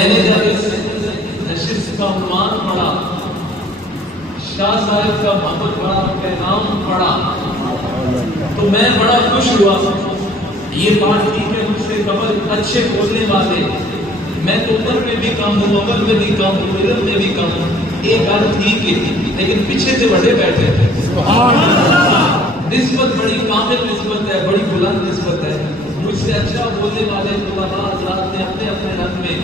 میں نے جب اس نشست کا عنوان پڑھا، شاہ صاحب کا بہت بڑا پیغام پڑھا، تو میں بڑا خوش ہوا۔ یہ بات تھی کہ مجھ سے قبل اچھے بولنے والے، میں تو عمر میں بھی کم ہوں، عمل میں بھی کم ہوں، علم میں بھی کم ہوں، ایک بات تھی کہ لیکن پیچھے سے بڑے بیٹھے تھے۔ نسبت بڑی کامل نسبت ہے، بڑی بلند نسبت ہے۔ مجھ سے اچھا بولنے والے علماء حضرات نے اپنے اپنے رنگ میں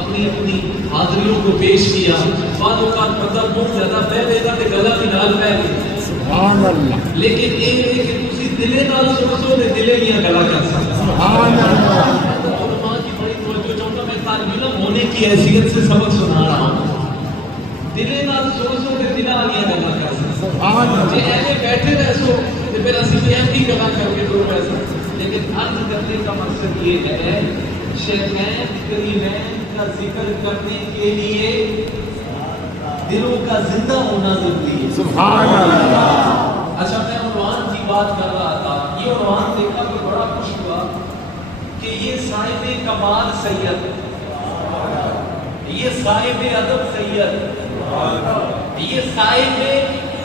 اپنی اپنی حاضریوں کو پیش کیا۔ بعض اوقات پتہ بہت زیادہ پہ دیتا کہ گلا بھی نال پہ گیا، لیکن ایک ہے کہ تسی دلے نال سوچو تے دلے نہیں گلا کر سکتا۔ علماء کی بڑی توجہ چاہتا، میں طالب علم ہونے کی حیثیت سے سبق سنا رہا ہوں۔ دلے نال سوچو تے دلا نہیں گلا کر سکتا۔ جی ایسے بیٹھے رہ سو تے پھر اسی بھی ایسی گلا کر کے دور رہ سکتے۔ لیکن عرض کرنے کا مقصد یہ ہے، شیخین کریمین کا ذکر کرنے کے لیے دلوں کا زندہ ہونا ضروری ہے۔ سبحان اللہ۔ اچھا، میں عنوان کی بات کر رہا تھا، یہ عنوان دیکھا تو بڑا خوش ہوا کہ یہ صاحب کمال سید، یہ صاحب ادب سید، یہ صاحب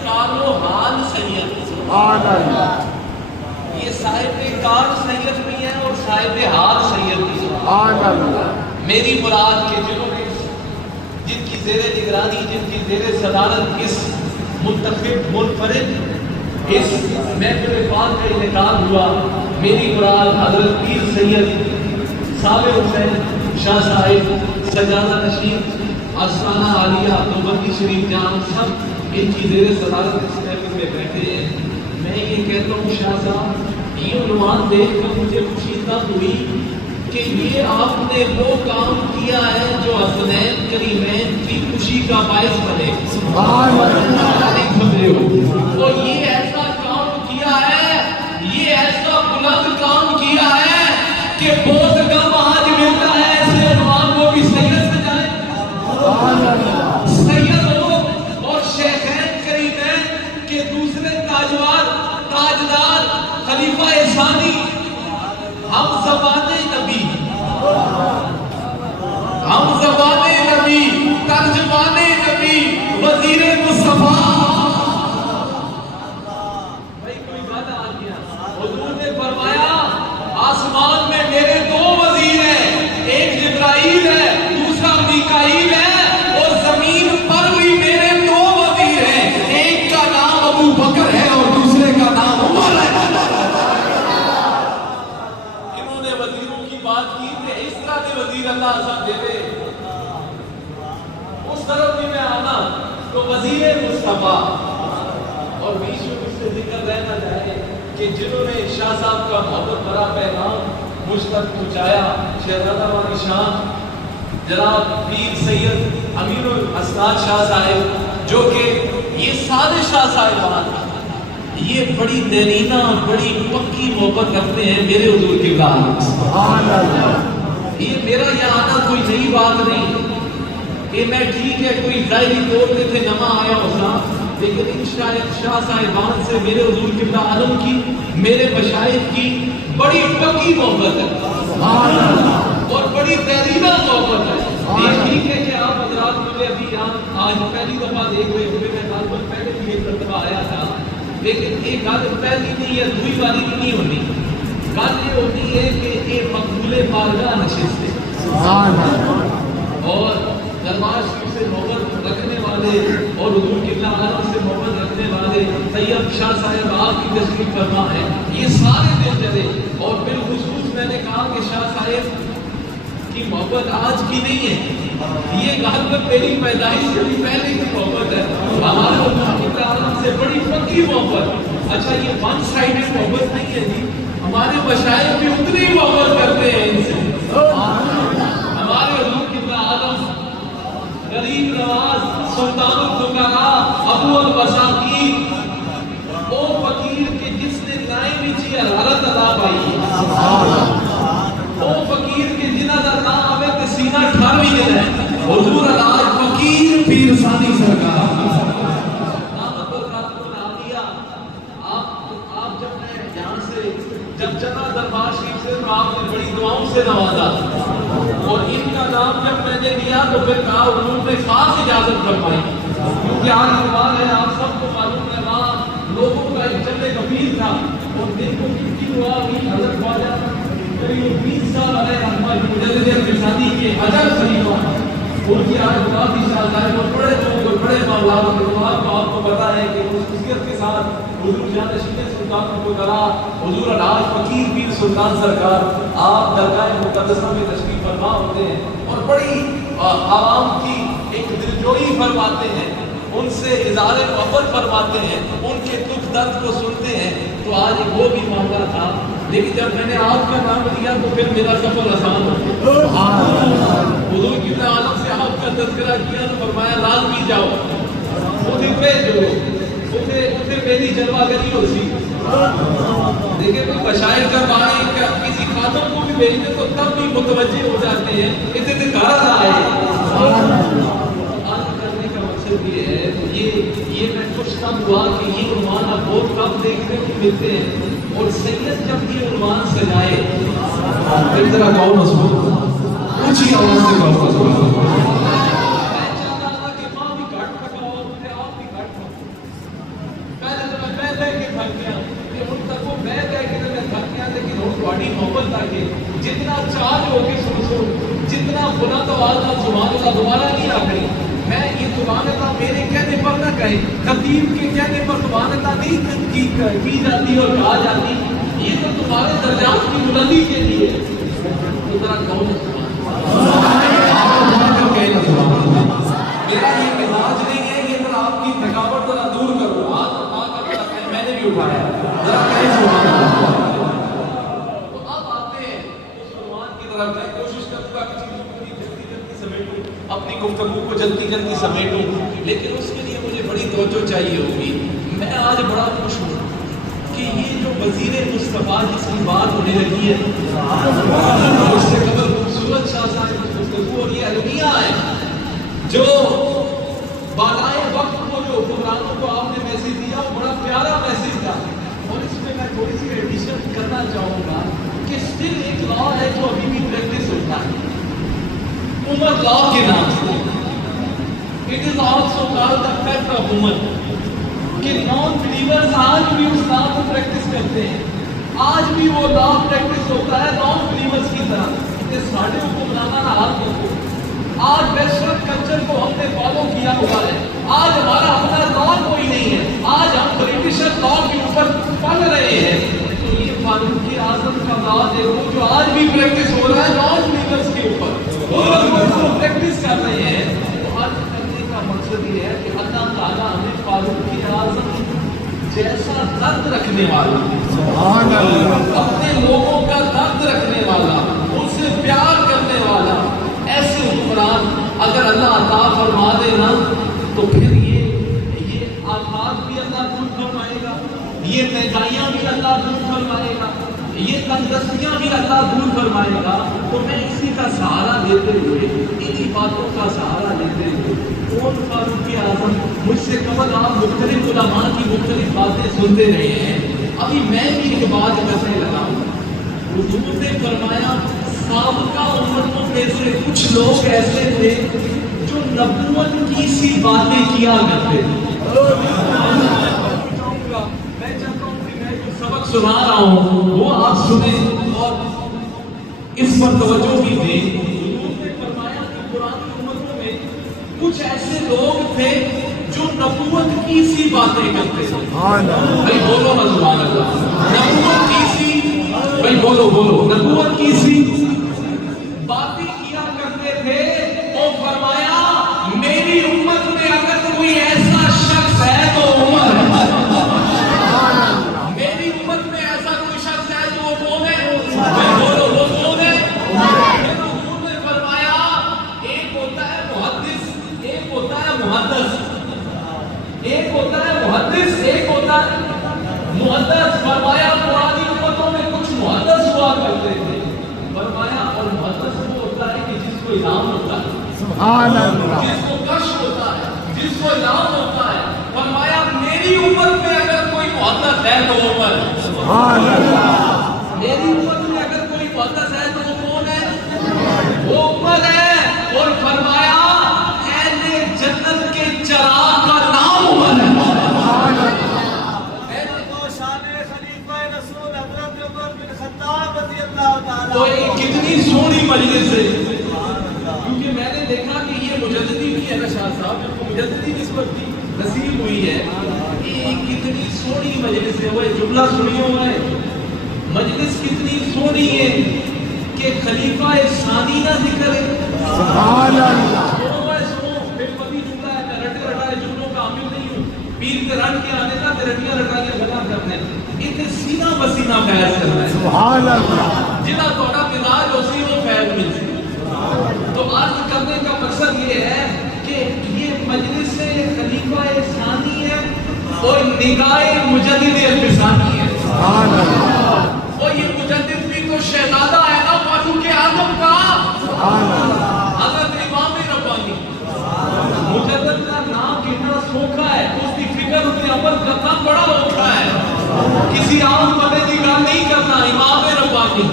کار و حال سید، سبحان اللہ، یہ صاحب کار سید بھی ہے اور صاحب حال سید بھی ہے۔ سبحان اللہ۔ میری مراد کے جنہوں نے جن کی زیر نگرانی، جن کی زیر صدارت اس منتخب منفرد اس محفل پاک کا انعقاد ہوا، میری مراد حضرت پیر سید صابر حسین شاہ صاحب سجادہ نشین آستانہ عالیہ نوبندی شریف جام، سب ان کی زیر صدارت اس محفل میں بیٹھے ہیں۔ میں یہ کہتا ہوں شاہ صاحب، یہ عنوان دیکھ کر مجھے خوشی تب ہوئی کہ یہ آپ نے وہ کام کیا ہے جو حسنین کریمین کی خوشی کا باعث بنے۔ سبحان اللہ۔ تو یہ ایسا کام کیا ہے، یہ ایسا بلند کام کیا ہے کہ بہت کم آج ملتا ہے ایسے عنوان کو بھی سید سے جائے، سید ہو اور شیخین کریمین کے دوسرے تاجوار تاجدار خلیفہ ثانی، ہم زبان نبی، ہم زبان نبی، ترجمان نبی، وزیر مصطفیٰ۔ بھائی کوئی بات آ گیا، حضور نے فرمایا آسمان میں میرے دو وزیر ہیں، ایک جبرائیل ہے، دوسرا میکائیل ہے، اور زمین پر بھی میرے دو وزیر ہیں، ایک کا نام ابو بکر ہے اور دوسرے کا نام عمر ہے۔ انہوں نے وزیروں کی بات کی کہ اس طرح کے وزیر اللہ صاحب دے دے، اس طرف بھی میں آنا تو وزیر مصطفیٰ۔ اور بیچ میں اس سے ذکر رہنا چاہے کہ جنہوں نے شاہ صاحب کا بہت بڑا پیغام مجھ تک پہنچایا، شہزادہ والی شان جناب پیر سید امین الاسناد شاہ صاحب، جو کہ یہ سارے شاہ صاحبان یہ بڑی دیرینہ بڑی پکی محبت کرتے ہیں میرے حضور کی بات۔ سبحان اللہ۔ یہ میرا یہاں آنا کوئی نئی بات نہیں کہ میں ٹھیک ہے کوئی ظاہری طور پہ تھے نما آیا ہوتا، لیکن ان شاہ صاحبان سے میرے حضور کی عالم کی، میرے مشائخ کی بڑی پکی محبت ہے، سبحان اللہ، اور بڑی دیرینہ محبت ہے۔ یہ ٹھیک ہے کہ آپ حضرات مجھے ابھی یہاں آج پہلی دفعہ دیکھ رہے ہوئے، میں غالباً پہلے بھی ایک مرتبہ آیا تھا، لیکن ایک گل پہلی نہیں ہے دوئی والی نہیں ہونی، گل یہ ہوتی ہے کہ یہ مقبول بارگاہ نشست ہے، سبحان اللہ، اور دربار شریف سے محبت رکھنے والے اور حضور کی عالم سے محبت رکھنے والے طیب شاہ صاحب آپ کی تشریف فرما ہے، یہ سارے دل چلے۔ اور بالخصوص میں نے کہا کہ شاہ صاحب کی محبت آج کی نہیں ہے، یہ غالباً میری پیدائش سے بھی پہلے کی محبت ہے، ہمارے حضور کی عالم سے بڑی پکی محبت۔ اچھا، یہ ون سائیڈڈ محبت نہیں ہے جی، ہمارے مشائخ بھی اتنی محبت کرتے ہیں ان سے۔ ہمارے حضور کی عالم غریب نواز سلطان الفقراء ابو البساطین، وہ فقیر کے جس نے نائیں نیچی حرارت ادا پائی، وہ فقیر کے جنہ کا نام آوے تے سینہ ٹھار بھی جنہ ہے، حضور علاج فقیر پیر ثانی سرکار۔ نامت برکاتوں نے آدیا، آپ جب میں یہاں سے جب چلا دربار شریف سے تو آپ نے بڑی دعاؤں سے نوازا، اور ان کا نام جب میں نے لیا تو پھر کہا حضور نے خاص اجازت فرمائی، کیونکہ آج بات ہے آپ سب کو معلوم ہے وہاں لوگوں کا ایک جنگ کبیر تھا اور دن کو کتنی ہوا ہوئی حضرت خواجہ قریب 20 سال علیہ رحمہ مجدد ارشادی کے حجر خلیفہ ان کی آج بات ہی سال ہے، وہ بڑے لوگ بڑے مولانا آپ کو پتا ہے کہ اس خصوصیت کے ساتھ حضور جانشین سلطان کو کرا حضور الحاج فقیر پیر سلطان سرکار آپ درگاہ مقدسہ میں تشریف فرما ہوتے ہیں اور بڑی عوام کی ایک دلجوئی فرماتے ہیں، ان سے اظہار محبت فرماتے ہیں، ان کے دکھ درد کو سنتے ہیں۔ تو آج وہ بھی موقع تھا، لیکن جب میں نے آپ کا نام لیا تو پھر میرا سفر آسان ہو گیا۔ حضور کی عالم سے آپ کا تذکرہ کیا تو فرمایا لازمی جاؤ اتنے بھیجو اتنے میری جلوہ گری ہو سی۔ دیکھیں کوئی بشائر کا بارے کسی خاتم کو بھی بھیجتے تو تب بھی متوجہ ہو جاتے ہیں، اتنے گھر آئے۔ آج کرنے کا مقصد یہ ہے، یہ میں خوش کم ہوا کہ یہ عنوان اب بہت کم دیکھنے کو ملتے ہیں، اور سید جب یہ عنوان سجائے پھر ذرا کہو مضبوط اونچی آواز سے کہو مضبوط۔ میں چاہتا تھا کہ ماں بھی گھٹ پکاؤ پھر آپ بھی گھٹ پکاؤ، پہلے تو میں بہ کے تھک گیا کہ ان تک وہ بہ کے میں تھک گیا، لیکن ہوں تھوڑی محبت آ کے جتنا چارج ہو کے سنو جتنا بلند آواز نہ سبحان اللہ دوبارہ نہیں آ گئی۔ میں یہ سبحان اللہ میرے کہنے پر نہ کہیں، خطیب کے کہنے پر سبحان اللہ نہیں کی جاتی اور کہا جاتی، یہ تو تمہارے درجات کی بلندی کے لیے۔ تو ذرا کہو میرا یہ مزاج نہیں ہے کہ ذرا آپ کی تھکاوٹ ذرا دور کرو، میں نے بھی اٹھایا ذرا کہیں سبحان اللہ۔ تو اب آتے ہیں اس عنوان کی طرف، میں کوشش کروں گا کہ چیزوں کو جلدی سمیٹوں، اپنی گفتگو کو جلدی سمیٹوں، لیکن اس کے لیے مجھے بڑی توجہ چاہیے ہوگی۔ میں آج بڑا خوش ہوں کہ یہ جو وزیر مصطفیٰ جس کی بات ہونے لگی ہے اس سے قبل خوبصورت شاہ صاحب کی گفتگو اور یہ المیہ ہے جو بالائے وقت کو جو حکمرانوں کو آپ نے میسج دیا وہ بڑا پیارا میسج تھا، اور اس میں میں تھوڑی سی ایڈیشن کرنا چاہوں گا کہ اسٹل ایک لا ہے جو ابھی بھی پریکٹس ہوتا ہے عمر لا کے نام سے۔ It is also called the fact of Umar کہ نان بلیورز آج بھی اس لا کو پریکٹس کرتے ہیں، آج بھی وہ لا پریکٹس ہوتا ہے نان بلیورز کی طرح۔ یہ ساڑھے حکمرانہ نہ ہاتھ دیکھو، آج ویسٹرن کلچر کو ہم نے فالو کیا ہوا ہے، آج ہمارا اپنا لا کوئی نہیں ہے، آج ہم برٹشر لا کے اوپر پل رہے ہیں۔ تو یہ فاروق اعظم کا لا دیکھو جو آج بھی پریکٹس ہو رہا ہے نان بلیورز کے اوپر، وہ پریکٹس کر رہے ہیں۔ تو آج کرنے کا مقصد یہ ہے کہ اللہ تعالیٰ ہمیں فاروق اعظم جیسا درد رکھنے والا، اپنے لوگوں کا درد رکھنے والا، ان سے پیار کرنے والا ایسے حکمران اگر اللہ عطا فرما دے نا تو پھر یہ آفات بھی اللہ دور فرمائے گا، یہ مہنگائیاں بھی اللہ دور فرمائے گا، یہ تندرستیاں بھی اللہ دور فرمائے گا۔ تو میں اسی کا سہارا لیتے ہوئے، انہی باتوں کا سہارا لیتے ہوئے، کون فاروق اعظم، مجھ سے قبل آپ مختلف علماء کی مختلف باتیں سنتے رہے ہیں، ابھی میں بھی ایک بات کرنے لگا ہوں۔ حضور نے فرمایا سابقہ امتوں میں سے کچھ لوگ ایسے تھے جو نبوت کی سی باتیں کیا کرتے تھے۔ میں چاہتا ہوں کہ میں جو سبق سنا رہا ہوں وہ آپ سنیں اور اس پر توجہ بھی دیں۔ حضور نے فرمایا کہ پرانی امتوں میں کچھ ایسے لوگ تھے جو نبوت کی سی باتیں کرتے تھے۔ بھائی بولو نا سبحان اللہ، نبوت کی سی، بھائی بولو نبوت کی سی باتیں کیا کرتے تھے۔ اور فرمایا میری امت میں اگر کوئی ایسا شخص ہے تو عمر ہے، میری امت میں ایسا کوئی شخص ہے تو وہ کون ہے؟ بولو وہ کون ہے؟ حضور نے فرمایا ایک ہوتا ہے محدث، ایک ہوتا ہے محدث، ایک ہوتا ہے محدث، ایک ہوتا ہے محدث۔ فرمایا پرانی امتوں میں کچھ محدث ہوا کرتے تھے، فرمایا اور محدث وہ ہوتا ہے کہ جس کو الہام ہوتا ہے، جس کو کشف ہوتا ہے، جس کو الہام ہوتا ہے۔ فرمایا میری امت میں اگر کوئی محدث ہے تو عمر، میری امت میں اگر کوئی محدث ہے تو وہ کون ہے؟ وہ عمر ہے اور فرمایا اہل جنت کے چراغ کا نام عمر ہے. تو یہ کتنی سونی مجلس ہے, کیونکہ میں نے دیکھا کہ یہ مجددی بھی ہے نا شاہ صاحب, جو مجددی نسبت بھی نصیب ہوئی ہے. یہ کتنی سونی مجلس ہے, وہ جملہ سنی ہوا ہے, مجلس کتنی سونی ہے کہ خلیفہ ثانی نہ ذکر ہے. سبحان اللہ. سنو پھر پتی جملہ ہے, میں رٹے رٹائے جملوں کا عامل نہیں ہوں, پیر کے رٹ کے آنے کا تے رٹیاں رٹائیاں گلا کرنے, اتنے سینہ بسینہ فیض کرنا ہے. سبحان اللہ. جنہاں تھوڑا مزاج ہو سی وہ فیض مل سی. تو عرض کرنے کا مقصد یہ ہے کہ یہ مجلس خلیفہ ثانی ہے اور نگاہ مجدد الفسانی ہے. سبحان اللہ. اور یہ مجدد بھی تو شہزادہ ہے نا فاروق اعظم کا. سبحان اللہ. حضرت امام ربانی. مجدد کا نام کتنا سوکھا ہے, اس کی فکر اس کی عمل کرنا بڑا اوکھا ہے. کسی عام بندے کی گل نہیں کرنا, امام ربانی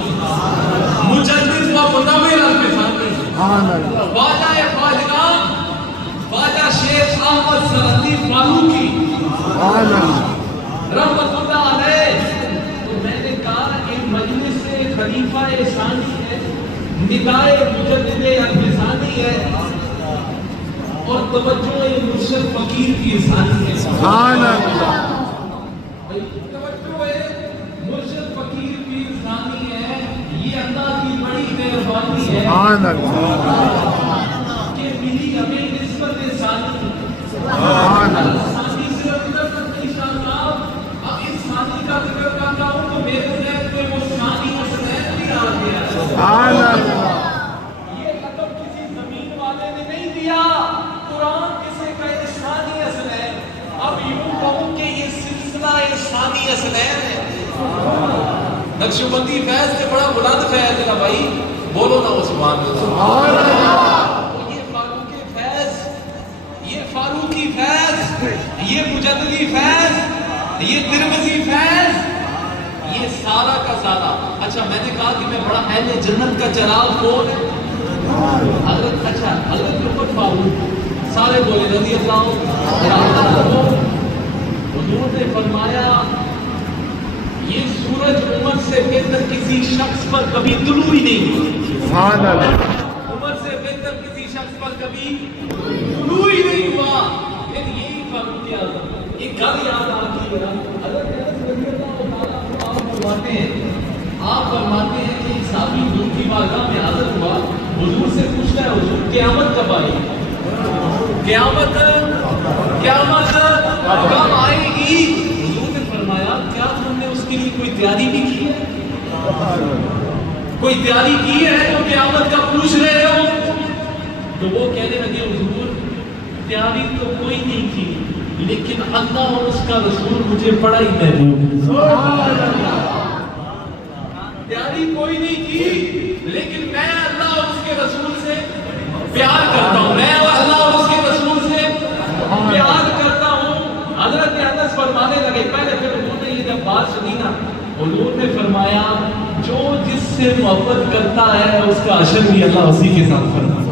مجدد و منور الفسانی. خواجہ خواجگان خواجہ شیخ احمد سرحدی فاروقی رحمت اللہ علیہ. تو میں نے کہا کہ مجلس سے خلیفہ ثانی ہے, نگاہ مجدد الفسانی ہے, اور توجہ مرشد فقیر کی ثانی ہے. سبحان اللہ. توجہ مرشد فقیر کی ثانی ہے, یہ اللہ کی بڑی مہربانی ہے. سبحان اللہ. کہ ملی ہمیں نسبت ثانی. سبحان اللہ. ثانی صرف ادھر تک نہیں شاہ صاحب, اب اس ثانی کا ذکر کرتا ہوں تو میرے ذہن میں وہ ثانی حسنین بھی آ گیا. سبحان اللہ. یہ لقب کسی زمین والے نے نہیں دیا, قرآن کسے کہے ثانی حسنین. اب یوں کہوں کہ یہ سلسلہ ثانی حسنین ہے. نقشبندی فیض سے بڑا بلند فیض ہے نا بھائی, بولو نا عثمان. سبحان اللہ. یہ فاروقی فیض, یہ فاروقی فیض, یہ مجددی فیض, یہ ترمذی فیض, یہ سارا کا سارا. اچھا میں نے کہا کہ میں بڑا اہل جنت کا چراغ کون ہے؟ حضرت, اچھا حضرت عمر فاروق سارے بولے رضی اللہ عنہ. حضور نے فرمایا یہ سورج عمر سے بہتر کسی شخص پر کبھی طلوع ہی نہیں ہوا. سبحان اللہ. عمر سے بہتر کسی شخص پر کبھی طلوع ہی نہیں ہوا. پھر یہی فاروق اعظم, ایک گل یاد آتی ہے, حضرت انس رضی اللہ عنہ آپ فرماتے ہیں کہ ایک صحابی حضور کی بارگاہ میں حاضر ہوا, حضور سے پوچھتا ہے حضور قیامت کب آئے گی؟ قیامت کب آئے گی؟ حضور نے فرمایا کیا تم نے اس کے لیے کوئی تیاری بھی کی ہے؟ کوئی تیاری کی ہے تو قیامت کا پوچھ رہے ہو؟ تو وہ کہنے لگے حضور تیاری تو کوئی نہیں کی, لیکن اللہ اور اس کا رسول مجھے بڑا ہی محبوب. تیاری کوئی نہیں کی, لیکن میں اللہ اور اس کے رسول سے پیار کرتا ہوں, میں اللہ اور اس کے رسول سے پیار کرتا ہوں. حضرت انس فرمانے لگے, پہلے پھر انہوں نے یہ جب بات سنی نا, حضور نے فرمایا جو جس سے محبت کرتا ہے اس کا اشر بھی اللہ اسی کے ساتھ فرماتا.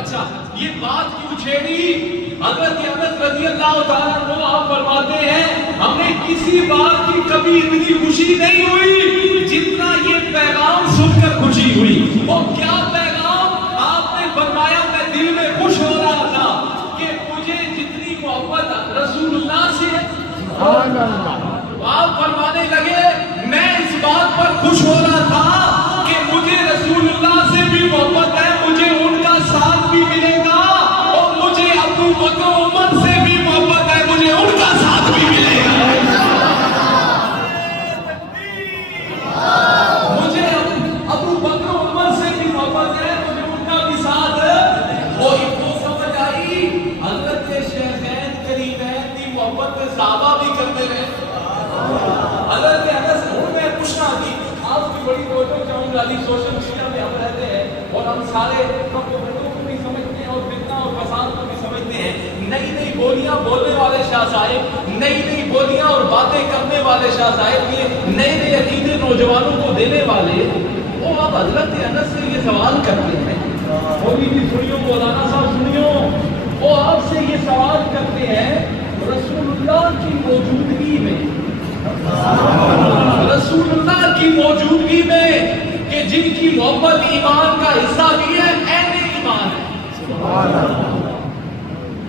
اچھا یہ بات کیوں چھیڑی؟ حضرت انس رضی اللہ تعالیٰ عنہ آپ فرماتے ہیں ہمیں کسی بات کی کبھی اتنی خوشی نہیں ہوئی جتنا یہ پیغام سن کر خوشی ہوئی. وہ کیا پیغام؟ آپ نے فرمایا میں دل میں خوش ہو رہا تھا کہ مجھے جتنی محبت رسول اللہ سے ہے. آپ فرمانے لگے میں اس بات پر خوش ہو رہا تھا کہ مجھے رسول اللہ سے بھی محبت ہے, مجھے ان کا ساتھ بھی ملے گا, اور مجھے ابو بکر عمر سے بھی محبت ہے, مجھے ان کا ساتھ بھی ملے گا. مجھے ابو بکر عمر سے بھی محبت ہے, مجھے ان کا بھی ساتھ ہے. اور ان کو سمجھ آئی حضرت شیخین کریمین کی محبت میں صحابہ بھی کرتے رہے. حضرت انس میں پوچھنا تھی آپ کی بڑی توجہ چاہوں گا, سوشل میڈیا پہ ہم رہتے ہیں اور ہم سارے کو بھی سمجھتے ہیں اور فتنہ اور فساد کو بھی سمجھتے ہیں. نئی نئی بولیاں بولنے والے شاہ صاحب, نئی نئی بولیاں اور باتیں کرنے والے شاہ صاحب, یہ نئے نئے عقیدے نوجوانوں کو دینے والے, وہ آپ حضرت انس سے یہ سوال کرتے ہیں ہوگی بھی سنیو، مولانا صاحب سنیو، وہ آپ سے یہ سوال کرتے ہیں رسول اللہ کی موجودگی میں، رسول اللہ کی موجودگی میں کہ جن کی محبت ایمان کا حصہ بھی ہے، اہل ایمان ہے،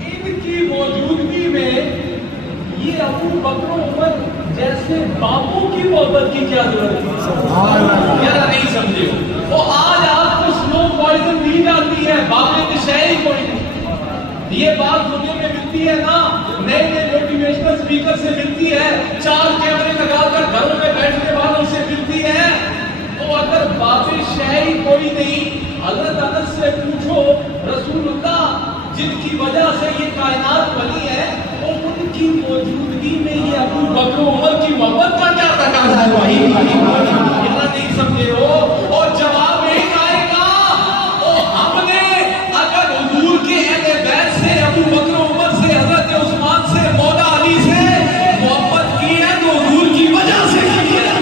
ان کی موجودگی میں یہ ابو بکر و عمر جیسے باپوں کی محبت کی کیا ضرورت ہے؟ یار نہیں سمجھے ہو، وہ آج آپ کو سلو پوائزن دی جاتی ہے، باپے کی شے ہی کوئی نہیں، یہ بات دنیا میں ملتی ہے نا، نئے نئے موٹیویشنل اسپیکر سے ملتی ہے، 4 کیمرے لگا کر گھروں میں بیٹھنے والوں سے ملتی ہے، تو اگر باپے شے ہی کوئی نہیں، حضرت انس سے پوچھو رسول اللہ جن کی وجہ سے یہ کائنات بنی ہے، ان کی موجودگی میں یہ ابو بکر و عمر کی محبت کا کیا تقاضا ہے؟ وہی اتنا نہیں سمجھے ہو، اور جواب یہی آئے گا، او ہم نے اگر حضور کے اہل بیت سے، ابو بکر و عمر سے، حضرت عثمان سے، مولا علی سے محبت کی ہے تو حضور کی وجہ سے کی ہے۔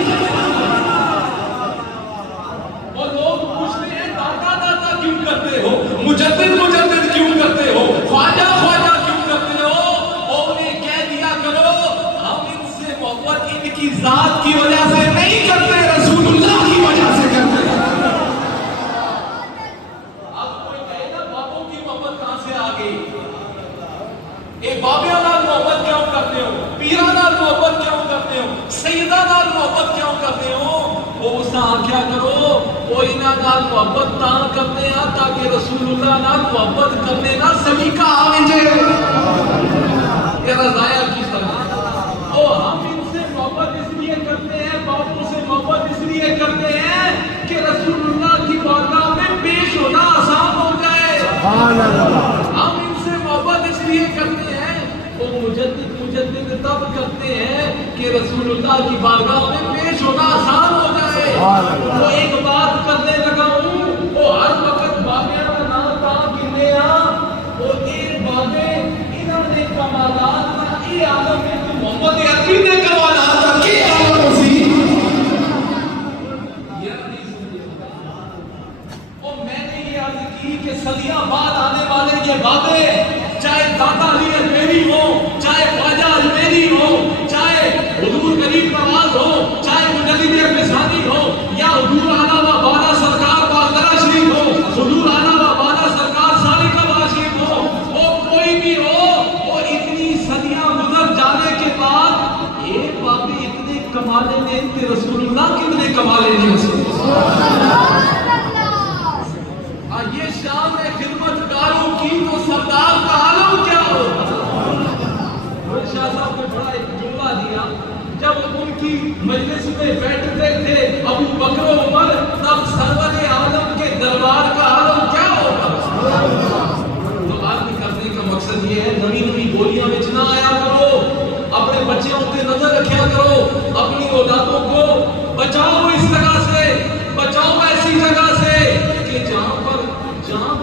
اور لوگ پوچھتے ہیں دادا دادا کیوں کرتے ہو، مجدد مجدد کیوں کرتے ہو، خواجہ خواجہ کیوں کرتے ہو؟ ان کی ذات کی وجہ سے نہیں کرتے، رسول اللہ کی وجہ سے کرتے ہیں۔ اب کوئی کہے نا باپوں کی محبت کہاں سے آ گئی؟ ایک بابیاں نال محبت کیوں کرتے ہو، پیراں نال محبت کیوں کرتے ہو، سیدہ نال محبت کیوں کرتے ہو؟ وہ اس نال کیا کرو، وہ انہاں نال محبت تاں کرتے ہیں تاکہ رسول اللہ نال محبت کرنے نال سلیقہ آوے۔ یہ رضایا کی طرح او ہم محبت اس لیے کرتے ہیں، باپوں سے محبت اس لیے کرتے ہیں کہ رسول اللہ کی بارگاہ میں پیش ہونا آسان ہو جائے۔ ہم ان سے محبت اس لیے کرتے ہیں، وہ مجدد مجدد تب کرتے ہیں کہ رسول اللہ کی بارگاہ میں پیش ہونا آسان ہو جائے۔ وہ ایک بات کرنے لگا ہوں، وہ ہر وقت بابیاں کا نام تھا گنے وہ ایک بابے انہوں نے کمالات کا یہ عالم میں تو محمد عربی نے کمالات کہ صدیاں بعد آنے والے یہ بابے، چاہے داتا علی اجمیری ہو، چاہے خواجہ اجمیری ہو، چاہے حضور غریب نواز ہو، چاہے مجدد فسانی ہو، یا حضور آلا و بالا سرکار باقرہ شریف ہو، حضور آلا و بالا سرکار سالک بالا شریف ہو، وہ کوئی بھی ہو، وہ اتنی صدیاں گزر جانے کے بعد ایک بابے اتنے کمالے نے کہ رسول اللہ کتنے کمالے نہیں ہو سکتے۔ یہ شام ہے خدمت کاروں کی تو سردار کا عالم کیا ہو۔ شاہ صاحب نے بڑا ایک جملہ دیا، جب ان کی مجلس میں بیٹھتے تھے ابو بکر و عمر، تب سرور عالم کے دربار کا عالم کیا ہوگا۔ تو عرض کرنے کا مقصد یہ ہے، نئی نئی بولیاں میں نہ آیا کرو، اپنے بچوں پہ نظر رکھیا کرو، اپنی اولادوں کو بچاؤ، اس جگہ سے بچاؤ، ایسی جگہ سے کہ جہاں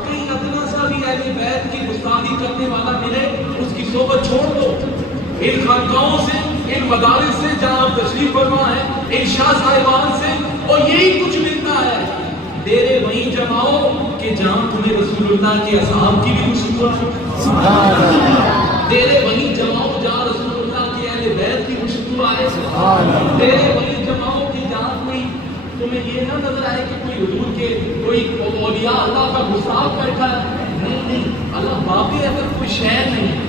کہیں ادنا سا بھی اہل بیت کی گستاخی کرنے والا ملے، اس کی صحبت چھوڑ دو۔ ان خانقاہوں سے، ان مدارس سے جہاں آپ تشریف فرما ہے، ان شاہ صاحبان سے، اور یہی کچھ ملتا ہے، ڈیرے وہیں جماؤ کہ جہاں تمہیں رسول اللہ کے اصحاب کی بھی خوشبو آئے، ڈیرے وہیں جماؤ جہاں رسول اللہ کے اہل بیت کی خوشبو آئے، ڈیرے وہیں جماؤ کہ جہاں کوئی تمہیں یہ نہ نظر آئے کہ کوئی حضور کے کوئی اولیاء اللہ کا گستاخ بیٹھا ہے۔ نہیں، اللہ باقی اگر کوئی شہر نہیں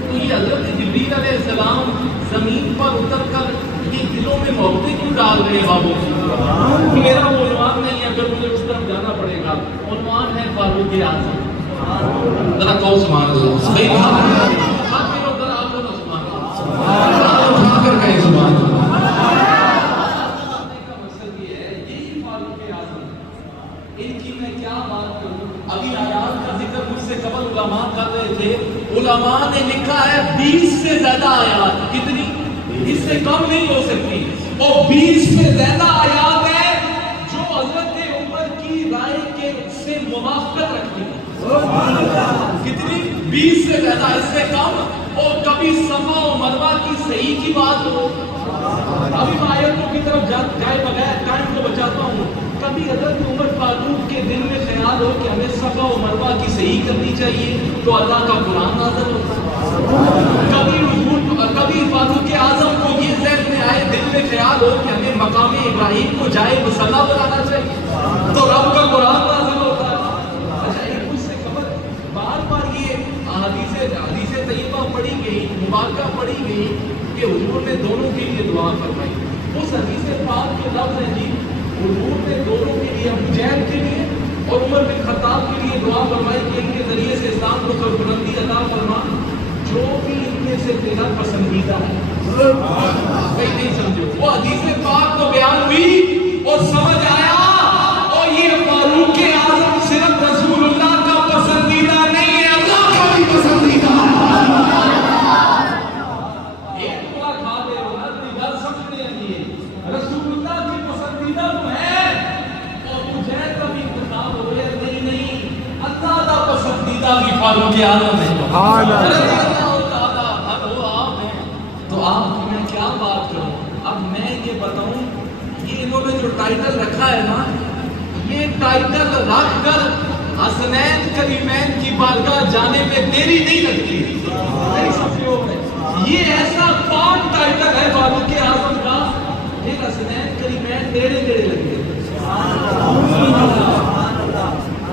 تو یہ حضرت جبریل علیہ السلام زمین پر اتر کر یہ دلوں میں محبتیں کیوں ڈال رہے ہیں بابوں کی؟ میرا وہ عنوان نہیں ہے، اگر مجھے اس طرف جانا پڑے گا، عنوان ہے فاروق اعظم۔ ذرا کہو سبحان اللہ، صحیح بات ہے، باقی لوگ ذرا آپ کو سبحان اللہ اٹھا کر کہیں سبحان اللہ۔ ان کی میں کیا بات کروں، ابھی آیات کا ذکر مجھ سے قبل علماء کر رہے تھے، علماء نے لکھا ہے 20 سے زیادہ آیات، کتنی؟ اس سے کم نہیں ہو سکتی، اور 20 سے زیادہ آیات ہیں جو حضرت عمر کی رائے کے سے موافقت رکھتی ہیں۔ کتنی؟ 20 سے زیادہ، اس سے کم، اور کبھی صفا و مروہ کی صحیح کی بات ہو۔ ابھی میں آیتوں کی طرف جائے بغیر ٹائم کو بچاتا ہوں، کبھی حضرت عمر فاروق کے دل میں خیال ہو کہ صفا و مروا کی صحیح کرنی چاہیے تو اللہ کا قرآن نازل ہوتا ہے. کبھی فاروق اعظم کو یہ ذہن میں آئے, دل میں خیال ہو کہ ہمیں مقام ابراہیم کو جائے مصلی بنانا چاہیے تو رب کا قرآن نازل ہوتا ہے. اچھا ایک اس سے خبر بار بار یہ حدیث طیبہ پڑھی گئی, مبارکہ پڑھی گئی کہ حضور نے دونوں کے لیے دعا فرمائی. اس حدیث پاک کے لفظ ہیں جی, حضور نے دونوں کے لیے, ابو جہل کے لیے اور عمر بن خطاب کے لیے دعا فرمائی کہ ان کے ذریعے سے اسلام کو سربلندی عطا فرما, جو بھی ان میں سے تیرا پسندیدہ ہے. کہیں نہیں سمجھو, وہ حدیث پاک تو بیان ہوئی اور سمجھ آیا اور یہ فاروق اعظم صرف رسول اللہ کا پسندیدہ نہیں ہے, اللہ کا بھی پسندیدہ ہے. ایک بڑا کھا دے ہو نا تو بات سمجھنے لیے رسول اللہ کی پسندیدہ تو ہے اور مجھے کبھی انتخاب ہو گیا نہیں, اللہ کا پسندیدہ بھی فاروق اعظم ہے. تو آپ میں کیا بات کروں, اب میں یہ بتاؤں, یہ انہوں نے جو ٹائٹل رکھا ہے نا, یہ ٹائٹل رکھ کر حسنین کریمین کی بارگاہ جانے میں دیری نہیں لگتی. یہ ایسا پاک ٹائٹل ہے فاروق اعظم کا, ایک حسنین کریمین ٹیڑے ٹیڑے لگتے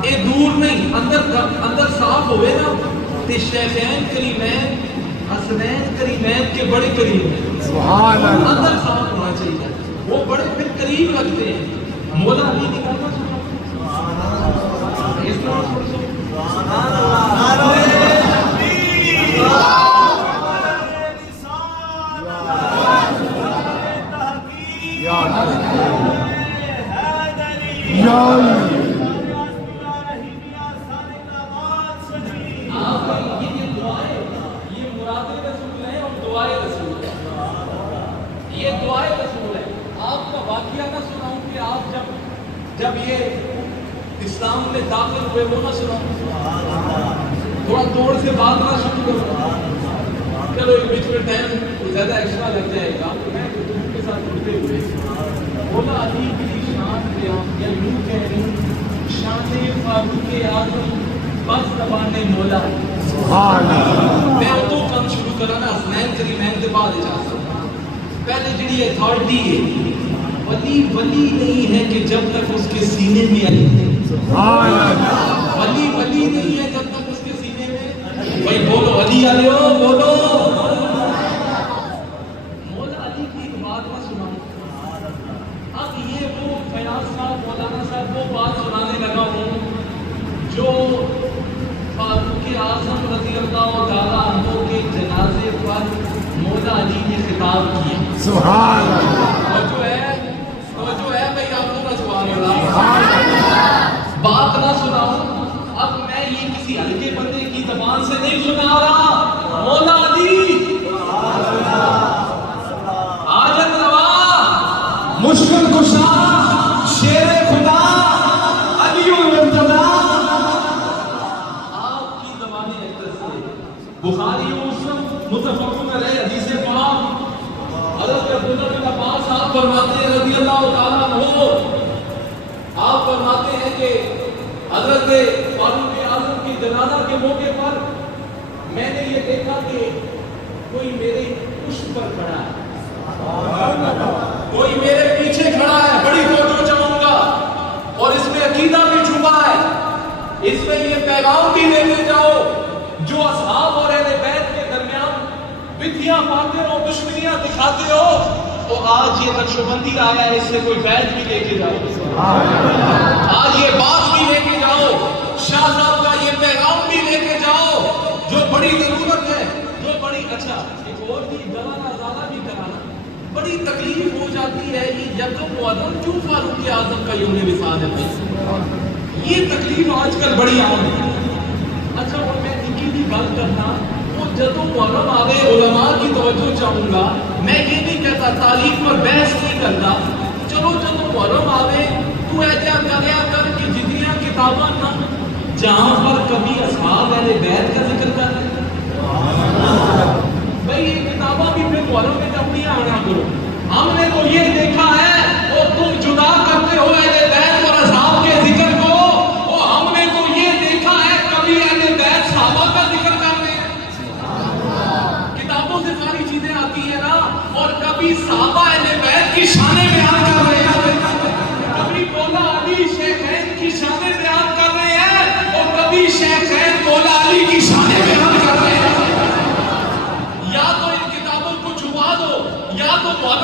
یہ دور نہیں, اندر صاف ہوئے نا تے شیخین کریمین حسنین کریمین کے بڑے قریب ہیں. سبحان اللہ, اندر صاف ہونا چاہیے, وہ بڑے پھر قریب لگتے ہیں. مولا علی نکالنا سنا اس طرح سبحان اللہ. یہ دعائے رسول ہے. آپ کا واقعہ نہ سناؤں کہ آپ جب یہ اسلام میں داخل ہوئے وہ نہ سناؤں, تھوڑا توڑ سے بات نہ شروع کرو. چلو ایک بیچ میں ٹائم زیادہ ایکسٹرا لگ جائے گا. میں حضور کے ساتھ جڑتے ہوئے مولا علی کی شان یا یوں کہہ رہی ہوں شان فاروق اعظم بس زبان مولا. میں تو کم شروع کرا نا حسنین کریمین کے بعد اجازت. پہلے جڑی اتھارٹی ہے, ولی نہیں ہے کہ جب تک اس کے سینے میں علی ہے. ولی نہیں ہے جب تک اس کے سینے میں, بھائی بولو علی علیو بولو. مولا علی کی ایک بات میں سناؤں, اب یہ وہ فیاض صاحب مولانا صاحب وہ بات سنانے لگا ہوں جو فاروق اعظم رضی اللہ تعالیٰ عنہ کے جنازے پر مولا علی نے خطاب کیا. سبحان اللہ. اور جو ہے بھائی آپ کو سبحان اللہ بات نہ سناؤں, اب میں یہ کسی ہلکے بندے کی زبان سے نہیں سنا رہا. مولا علی حاجت روا, مشکل کشا, شیر خدا, علی المرتضی. آپ کی زبان اقدس سے بخاری و مسلم متفق علیہ حدیث پاک حضرت عبداللہ بن عباس صاحب فرماتے ہیں رضی اللہ تعالیٰ عنہ, آپ فرماتے ہیں کہ حضرت فاروق اعظم کی جنازہ کے موقع پر میں نے یہ دیکھا کہ کوئی میرے پشت پر کھڑا ہے, کوئی میرے پیچھے کھڑا ہے, بڑی توجہ چاہوں گا, اور اس میں عقیدہ بھی چھپا ہے. اس میں یہ پیغام بھی لیتے جاؤ جو اصحاب اور اہل بیت کے درمیان بدیاں پاتے ہو, دشمنیاں دکھاتے ہو, تو آج یہ نقشبندی آیا ہے, اس سے کوئی بیت بھی لے کے جاؤ, آج یہ بات بھی لے کے جاؤ, شاہ صاحب کا یہ پیغام بھی لے کے جاؤ جو بڑی ضرورت ہے, جو بڑی. اچھا ایک اور بھی گوانا زیادہ بھی کرانا, بڑی تکلیف ہو جاتی ہے یہ یکم محرم کیوں فاروق اعظم کا یوم وصال ہے, یہ تکلیف آج کل بڑی عام ہے. اچھا اور میں ان کی بھی بات کرنا, وہ جدو محرم آگے علماء کی توجہ چاہوں گا. میں یہ نہیں کہتا تعلیم پر بحث نہیں کرتا, چلو جدو محرم آگے تو ایجا کریا کر کہ جتنیاں کتاباں نا جہاں پر کبھی اصحاب اہل بیت کا ذکر کر رہے بھائی یہ کتاباں بھی پھر محرم میں اپنی آنا کرو. ہم نے تو یہ دیکھا ہے وہ تم جدا کرتے ہو اہل بیت اور اصحاب کے ذکر کو, ہم نے تو یہ دیکھا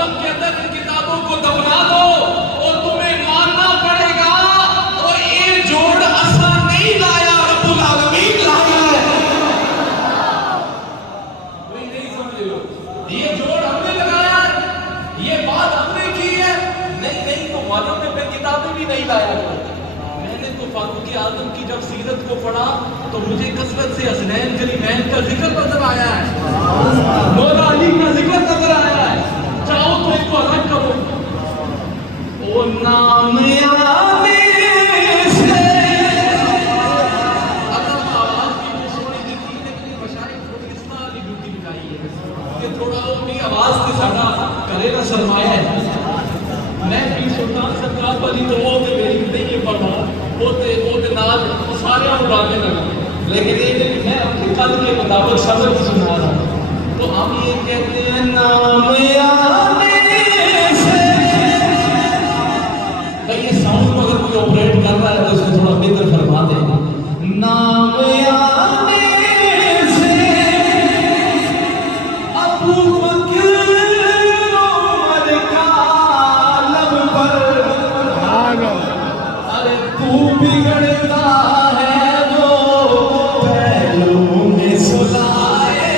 عالم کے اندر ان کتابوں کو دفنا دو اور تمہیں ماننا پڑے گا اور یہ جوڑ اصلا نہیں لایا، رب العالمین لایا ہے۔ کوئی نہیں سمجھے ہو، یہ جوڑ ہم نے لگایا ہے، یہ بات ہم نے کی ہے، نہیں تو معلوم نے پھر کتابیں بھی نہیں لایا۔ میں نے تو فاروق اعظم کی جب سیرت کو پڑھا تو مجھے کثرت سے حسنین کریمین کا ذکر نظر آیا ہے، مولا علی کا ذکر نظر آیا ہے۔ چاہو تو اس کو الگ کرو، او نام آنے سے اگر آواز کی جو سوڑی دیتی ہے لیکن مشاہد تھوڑی اس طرح کی ڈیوٹی بتائی ہے کہ تھوڑا وہ بھی آواز کے ساتھا کرے گا سرمایہ ہے۔ میں بھی سلطان سرکار والی تو وہ تے میری نہیں یہ پڑھا وہ تے نال سارے اڑانے لگا، لیکن یہ میں اپنے قد کے مطابق سبق سنا رہا ہوں۔ تو ہم یہ کہتے ہیں نام آنے سے، بھئی یہ ساؤنڈ کو اگر کوئی آپریٹ کر رہا ہے تو اس کو تھوڑا بہتر فرما دیں۔ نام آنے سے ابو بکر عمر کا لب پر، ارے تو بگڑتا ہے وہ پہلو میں سلائے،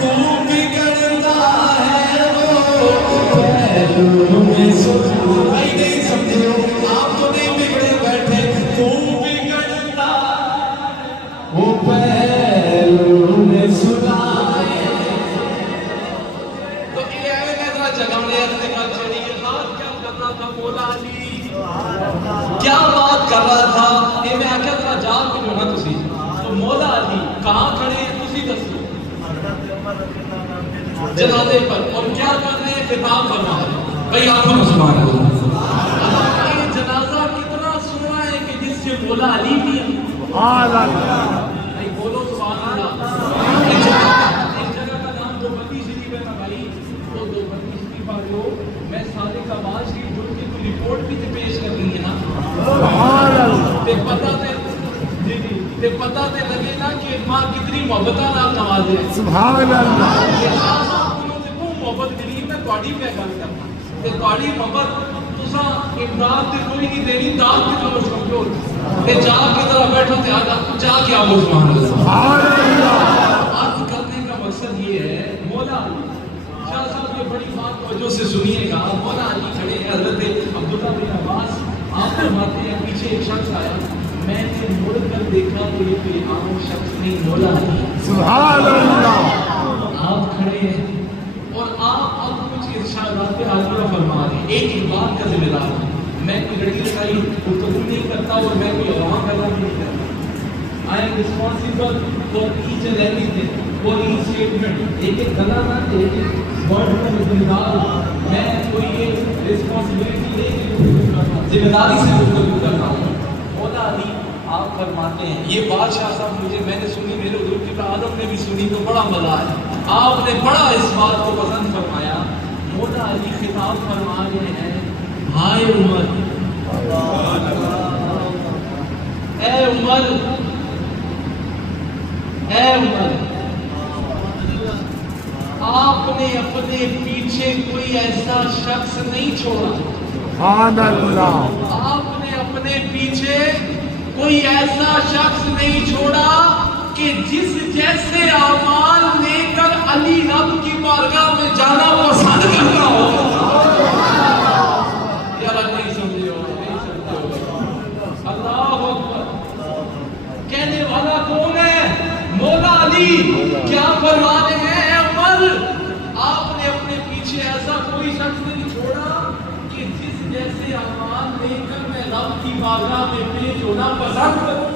تو بگڑتا ہے وہ پہلو میں سلائے۔ بھائی نہیں سمجھے ہو، آپ تو نہیں بگڑے بیٹھے، تو بگڑتا وہ پہلو میں سلائے۔ تو یہ ہے ذرا جگانے اپنے کا چڑی بات کیا کر رہا تھا مولا علی، کیا بات کر رہا تھا؟ یہ میں آخیا تھا جان کو جو نا تسی تو مولا علی کہاں کھڑے ہیں تسی دسو جنازے پر، اور کیا کر رہے ہیں؟ خطاب فرما رہے ہیں۔ بھائی آنکھوں میں سبحان اللہ، یہ جنازہ کتنا سنا ہے کہ جس سے مولا علی بھی ہے۔ بھائی بولو سبحان اللہ۔ ایک جگہ کا نام دوبندی شریف ہے نا بھائی، وہ دوبندی شریف والوں میں سارے کا باز شریف جڑ کے کوئی رپورٹ بھی تو پیش کر رہی ہے نا، تے پتہ تے لگے نا کہ ماں کتنی محبتاں نال نوازے۔ سبحان اللہ۔ محبت ملی میں تواڈی پہ گل کرنا تے تواڈی محبت تساں امداد تے کوئی نہیں دینی، داد تے لو سمجھو تے جا کے ذرا بیٹھو تے آگا جا کے آؤ سبحان اللہ۔ سبحان اللہ۔ عرض کرنے کا مقصد یہ ہے مولا علی شاہ صاحب یہ بڑی بات توجہ سے سنیے گا۔ مولا علی کھڑے ہیں، حضرت عبداللہ بن عباس آپ فرماتے ہیں پیچھے ایک شخص آیا، میں نے مڑ کر دیکھا تو یہ کوئی عام شخص نہیں مولا علی۔ سبحان اللہ۔ آپ کھڑے ہیں اور آپ اب کچھ ارشادات عالیہ فرما رہے ہیں، ایک بات کا ذمہ دار ہوں میں، کوئی لڑکی لڑائی گفتگو نہیں کرتا اور میں کوئی عوام پیدا نہیں کرتا۔ I am responsible for each and everything, for each statement۔ ایک گلا نہ ایک ورڈ کا ذمہ دار ہوں میں، کوئی یہ رسپانسبلٹی نہیں کہ ذمہ داری سے گفتگو کرتا ہوں۔ مولا علی آپ فرماتے ہیں، یہ بات شاہ صاحب مجھے میں نے سنی، میرے حضور کی عالم نے بھی سنی تو بڑا مزہ آیا، آپ نے بڑا اس بات کو پسند فرمایا۔ مولا علی خطاب فرما رہے ہیں، ہائے عمر، اے عمر، اے عمر، آپ نے اپنے پیچھے کوئی ایسا شخص نہیں چھوڑا۔ سبحان اللہ۔ آپ نے اپنے پیچھے کوئی ایسا شخص نہیں چھوڑا کہ جس جیسے اعمال لے کر علی رب کی بارگاہ میں جانا پسند کرتا ہو۔ یار نہیں سمجھے ہو، نہیں سمجھے ہو۔ اللہ اکبر۔ کہنے والا کون ہے؟ مولا علی کیا فرما رہے ہیں؟ اے عمر، آپ نے اپنے پیچھے ایسا کوئی شخص نہیں چھوڑا کہ جس جیسے اعمال لے کر میں رب کی بارگاہ میں پیش ہونا پسند کروں۔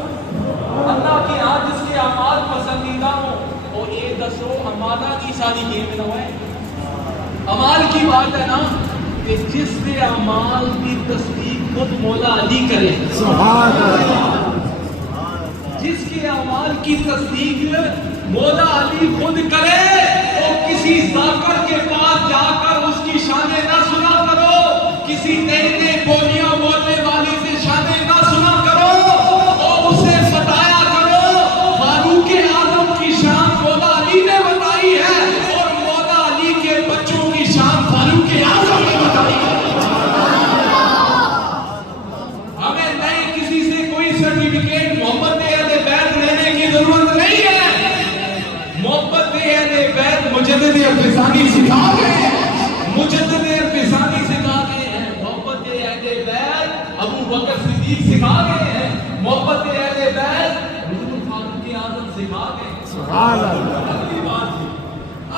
اللہ کے ہاں جس کے اعمال پسندیدہ ہوں، اور یہ دسو امانا کی ساری گیم نہ ہوئے، امال کی بات ہے نا کہ جس کے اعمال کی تصدیق خود مولا علی کرے۔ سبحان اللہ۔ جس کے اعمال کی تصدیق مولا علی خود کرے، اور کسی ذاکر کے پاس جا کر اس کی شانیں نہ سنا کرو، کسی نئی نئی بولیاں بولنے والی سے شانیں نہ سنا کرو اور اسے بتایا کرو فاروق اعظم کی شان مولا علی نے بتائی ہے اور مولا علی کے بچوں کی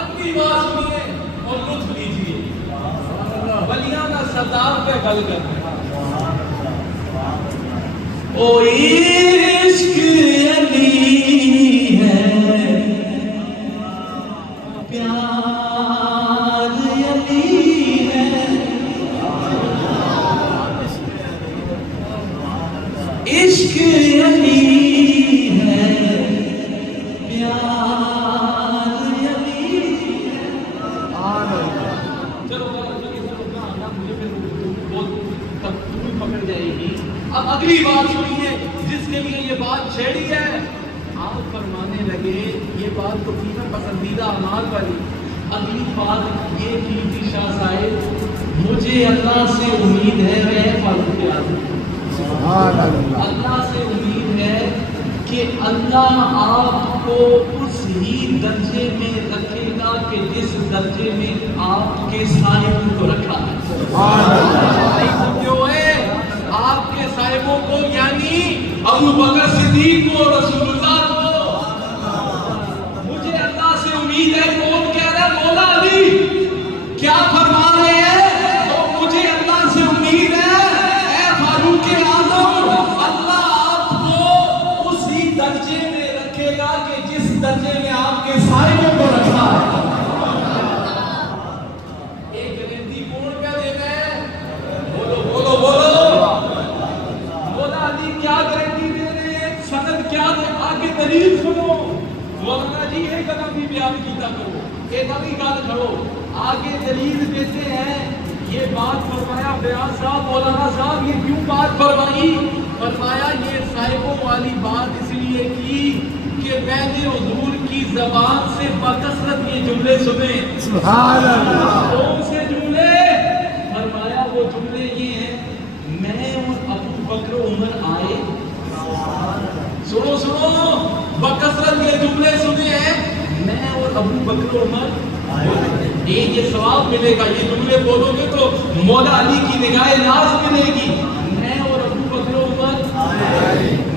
اگلی بات سنیے اور لطف لیجیے. ولیانہ سردار پہ گل کرتے ہیں. او عشق علی ہے پیار علی ہے عشق علی ہے پیار علی ہے. چلو مجھے پھر پکڑ جائے گی. اب اگلی بات سنیے جس کے لیے یہ بات چھیڑی ہے. آپ فرمانے لگے یہ بات تو تھی نا پسندیدہ اعمال والی. اگلی بات یہ کی تھی شاہ صاحب مجھے اللہ سے امید ہے اللہ سے امید ہے کہ اللہ آپ کو اس ہی درجے میں رکھے گا کہ جس درجے میں آپ کے صاحب کو رکھا ہے. آپ کے صاحبوں کو یعنی ابو بکر صدیق کو رسول اللہ کو مجھے اللہ سے امید ہے. کون کہہ رہا ہے؟ مولا علی کیا فرما رہے ہیں؟ تو مجھے اللہ سے امید ہے اے فاروق اعظم اللہ آپ کو اسی درجے میں رکھے گا کہ جس درجے میں آپ کے صاحبوں کو رکھا ہے. ایک گارنٹی کون کیا دیتا ہے؟ بولو بولو بولو. کیا گارنٹی دے رہے ہیں؟ سند کیا دے؟ آگے دلیل سنو. مولانا جی ایک قدم بھی بیان کیتا کرو. ایک ابھی گل کرو. آگے دلیل دیتے ہیں. یہ بات فرمایا بیان صاحب مولانا صاحب یہ کیوں بات فرمائی؟ فرمایا یہ صاحبوں والی بات اس لیے کی کہ میں نے حضور کی زبان سے بکثرت یہ جملے سنے. سبحان اللہ. کون سے جملے؟ فرمایا وہ جملے یہ ہیں میں اور ابو بکر عمر آئے. سنو سنو بکثرت یہ جملے سنے ہیں میں اور ابو بکر عمر ایک یہ ثواب ملے گا. یہ جملے بولو گے تو مولا علی کی نگاہ ناز ملے گی. میں اور ابو بکر عمر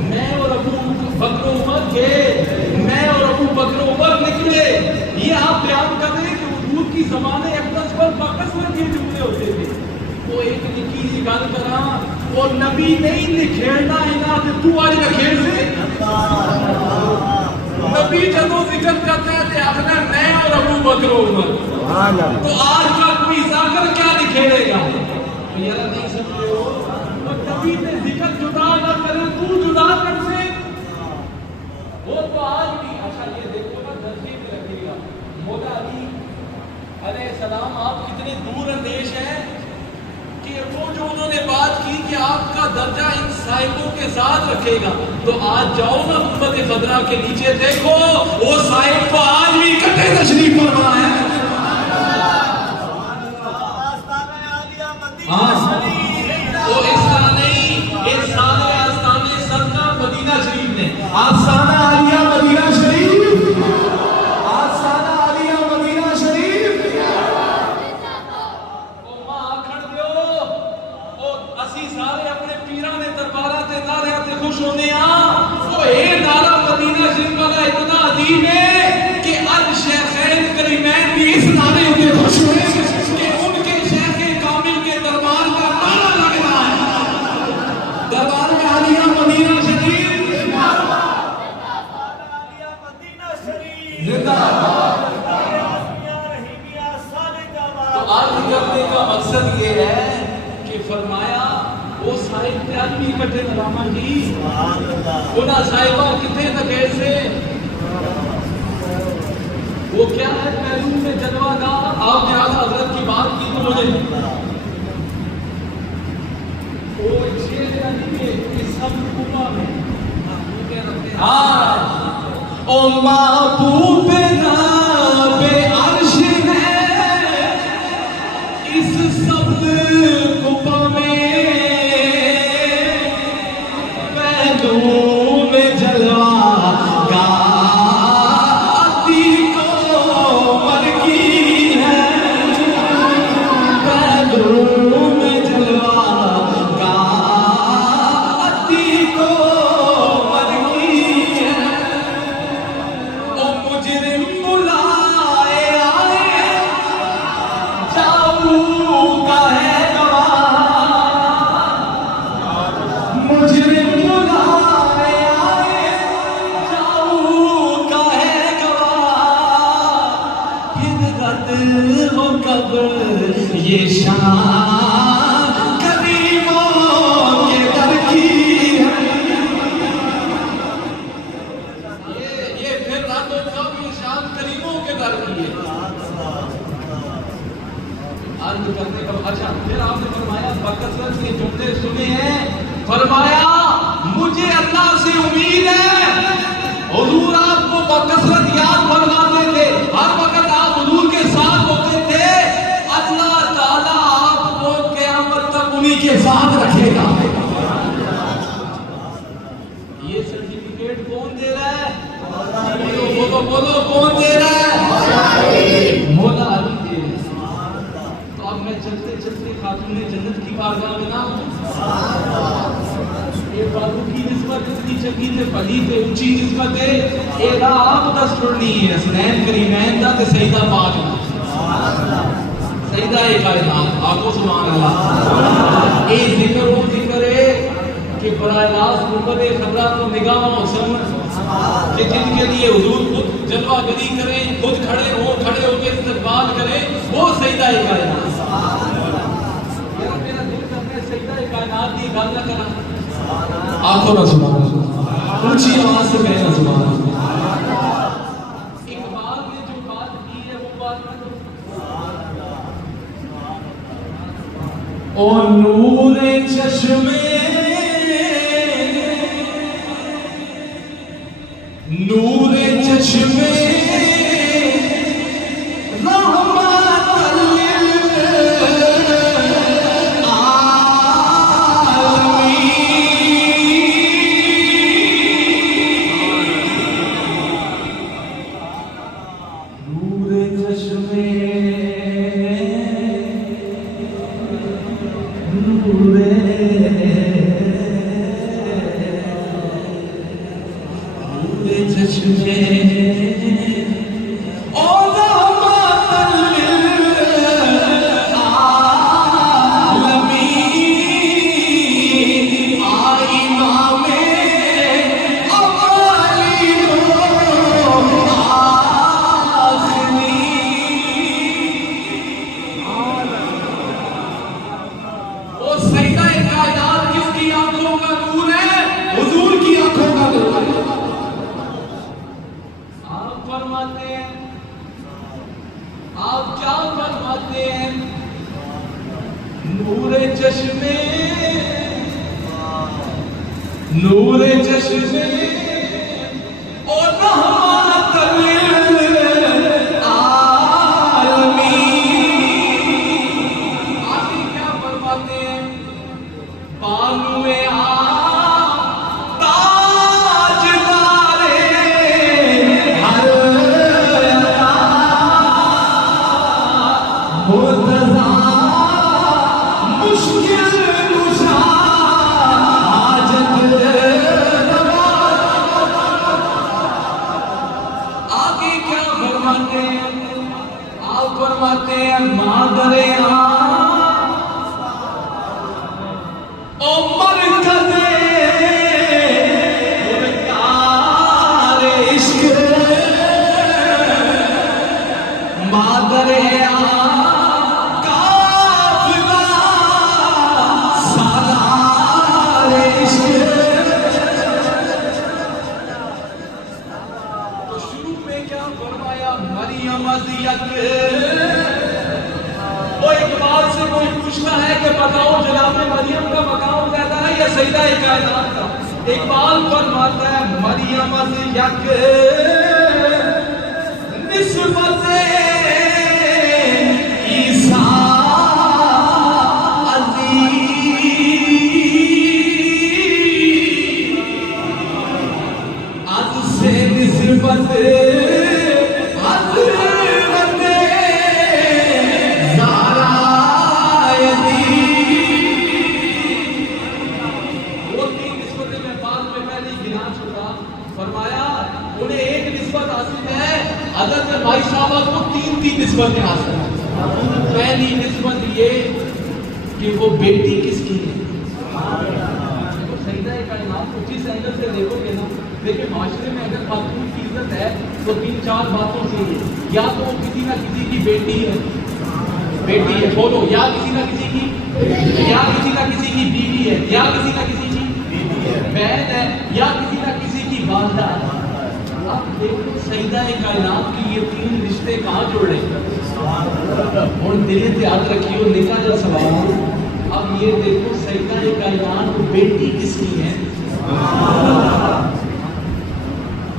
میں اور ابو بکر عمر گئے میں اور ابو بکر عمر نکلے. یہ آپ بیان کر رہے ہیں کہ حضور کی زمانے اقدس پر بکثرت یہ جملے ہوتے تھے. وہ ایک نکی سی گل کرا وہ نبی نہیں نکھیڑنا اینا تے تو آج نکھیڑ سے نبی جدو ذکر کرتا ہے تے آخنا میں اور ابو بکر عمر. تو آج کا کوئی ذاکر کیا نکھیڑے گا؟ میرا نہیں سمجھے ہو. وہ نبی نے ذکر جدا نہ کرے تو جدا کر سے وہ تو آج بھی. اچھا یہ دیکھو نا درجے میں رکھے گا. مولا علی علیہ السلام آپ کتنے دور اندیش ہیں کہ وہ جو انہوں نے بات کی کہ آپ کا درجہ ان صاحبوں کے ساتھ رکھے گا. تو آج جاؤ نا امت خضرا کے نیچے دیکھو وہ صاحب کو آج بھی کٹے تشریف فرما ہے. وہ اس طرح نہیں اس سارے آستانے صدقہ مدینہ شریف نے آستانہ عالیہ مدینہ شریف آستانہ عالیہ مدینہ شریف سارے اپنے پیران نے دربارہ تے نعرے تے خوش ہونے وہ اے نعرہ مدینہ شریف والا اتنا عظیم ہے کہ الشیخین کریمین بھی اس نعرے تے خوش ہوئے کہ ان کے شیخ کامل کے دربار کا نعرہ لگ رہا ہے. دربار میں عالیہ مدینہ شریف زندہ باد. تو آج کرنے کا مقصد یہ ہے کہ فرمایا وہ صاحب تے آج بھی اکٹھے نظامہ جی انہاں صاحبہ کتنے نکیر سے وہ کیا ہے پہلو میں جلوہ گا. آپ نے آج حضرت کی بات کی تو مجھے وہ ایک شیر دیا دیئے اس سب کبھا میں او محبوب ناب عرش ہے اس سب کبھا میں شان کریموں کے در کی یہ پھر رات و خواب یہ شان کریموں کے در کی ہے. عرض کرنے کا اچھا پھر آپ نے فرمایا بکثرت کے جملے سنے ہیں. فرمایا مجھے اللہ سے امید ہے. حضور آپ کو بکثرت یاد فرماتے تھے. ہر وقت آپ حضور کے ساتھ ہوتے تھے. اللہ تعالیٰ آپ کو قیامت تک انہی کے ساتھ رکھے گا. یہ سرٹیفکیٹ کون دے رہا ہے؟ بولو بولو کون دے رہا ہے؟ مولا علی دے رہا ہے. تو اب میں چلتے چلتے خاتون جنت کی بارگاہ میں نہ ہوں. یہ بابو کی نسبت اتنی چنگی تے پلی تے اونچی نسبت ہے. اے دا آپ دا چھوڑنی ہے حسنین کریمین دا تے سیدہ پاک دا. سیدہ کائنات آقا سبحان اللہ. اے ذکر وہ ذکر ہے کہ براہ راست گنبد خضرا کو نگاہ و سمجھ کہ جن کے لیے حضور خود جلوہ گری کریں, خود کھڑے ہو کے استقبال کریں, وہ سیدہ کائنات. میرا دل کرتا ہے سیدہ کائنات کی گل نہ کرنا. آنکھوں نہ سبحان اللہ, اونچی آواز سے کہنا سبحان اللہ. اقبال نے جو بات کی ہے وہ بات نہ کرو. او نور چشمے نور چشمے نور چشمے اور رحمت للعالمین. آگے کیا فرماتے ہیں؟ بانوے تاجدار ہر عطا مرتضی مشکل کشا حاجت روا. آگے کیا فرماتے ہیں؟ آپ فرماتے ہیں مادر مرکز کار عشق مادر قافلہ سالار عشق. تو شروع میں کیا فرمایا؟ مریم از یک. وہ اقبال سے کوئی پوچھتا ہے کہ بتاؤ جناب مریم کا مقام زیادہ ہے یا سیدہ کائنات کا؟ اقبال فرماتا ہے مریم از یک نسبت عیسیٰ عزیز از سے نسبت حضرت بھائی صاحبہ کو تین نسبتیں حاصل ہیں. پہلی نسبت یہ کہ وہ بیٹی کس کی ہے. سیدہ کائنات کو جس اینگل سے دیکھو گے نا, دیکھیں معاشرے میں اگر خاتون کی عزت ہے تو 3-4 باتوں سے ہے. یا تو وہ کسی نہ کسی کی بیٹی ہے, بیٹی ہے، بولو یا کسی نہ کسی کی، یا کسی نہ کسی کی بیوی ہے، یا کسی نہ کسی کی بہن ہے، یا کسی نہ کسی کی والدہ ہے۔ اب دیکھو سیدہ کائنات کی یہ تین رشتے کہاں جوڑے ہیں؟ اور دل سے یاد رکھیے نکاح کا سوال۔ اب یہ دیکھو سیدہ کائنات بیٹی کس کی ہے؟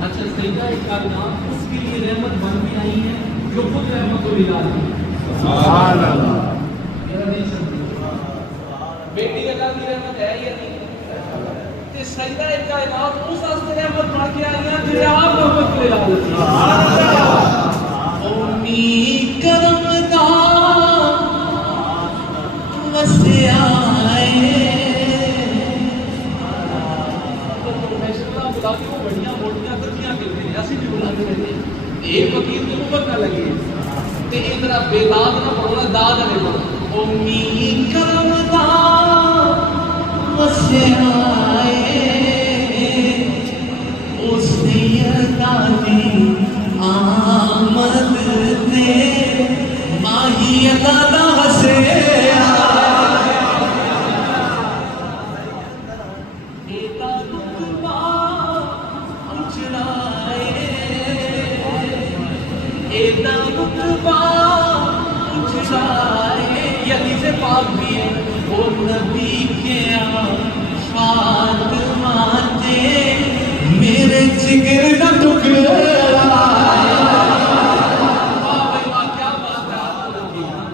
اچھا سیدہ کائنات اس کے لیے رحمت بن بھی آئی ہے جو خود رحمت کو ملا دی۔ میرا نہیں سمجھ بیٹی اللہ کی رحمت ہے یا نہیں؟ سیدہ کائنات اس واسطے رحمت بن کے آئی ہے جسے آپ رحمت کو ملا دی۔ امی کرم دا وسے آئے بڑھیا موٹیاں ترقیاں کرتے ہیں ایسی بھی بلاتے رہتے ہیں ایک وکیل تو نوبت نہ لگے تے ایک طرح بے داد نہ پڑھو نہ داد نہ پڑھو امی کرم دا وسے آئے اس نیتا دی آمد تے ماہی اللہ دا وسے پاک بھی ہے وہ نبی کے فاطمہ تے میرے جگر کا ٹکڑا کیا بات ہے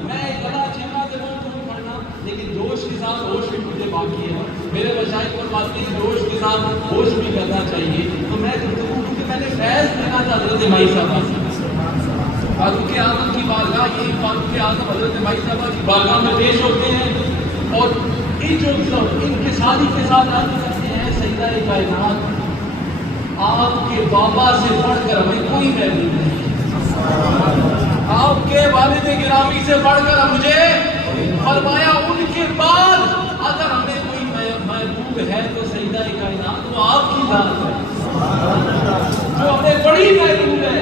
میں گلا چیما سے بولوں پڑھنا لیکن جوش کے ساتھ ہوش بھی مجھے باقی ہے میرے مشائخ پر بات کی جوش کے ساتھ ہوش بھی کرنا چاہیے تو میں کیونکہ میں نے فیض دینا تھا حضرت مائی صاحبہ فاروق اعظم کی بارگاہ یہی فاروق اعظم حضرت مائی صاحبہ کی بارگاہ میں پیش ہوتے ہیں اور ان کے ساتھ عرض کرتے ہیں سیدہ کائنات آپ کے بابا سے پڑھ کر ہمیں کوئی محبوب نہیں، آپ کے والد گرامی سے پڑھ کر مجھے فرمایا ان کے بعد اگر ہمیں کوئی محبوب ہے تو سیدہ کائنات وہ آپ کی ذات ہے جو ہمیں بڑی محبوب ہے۔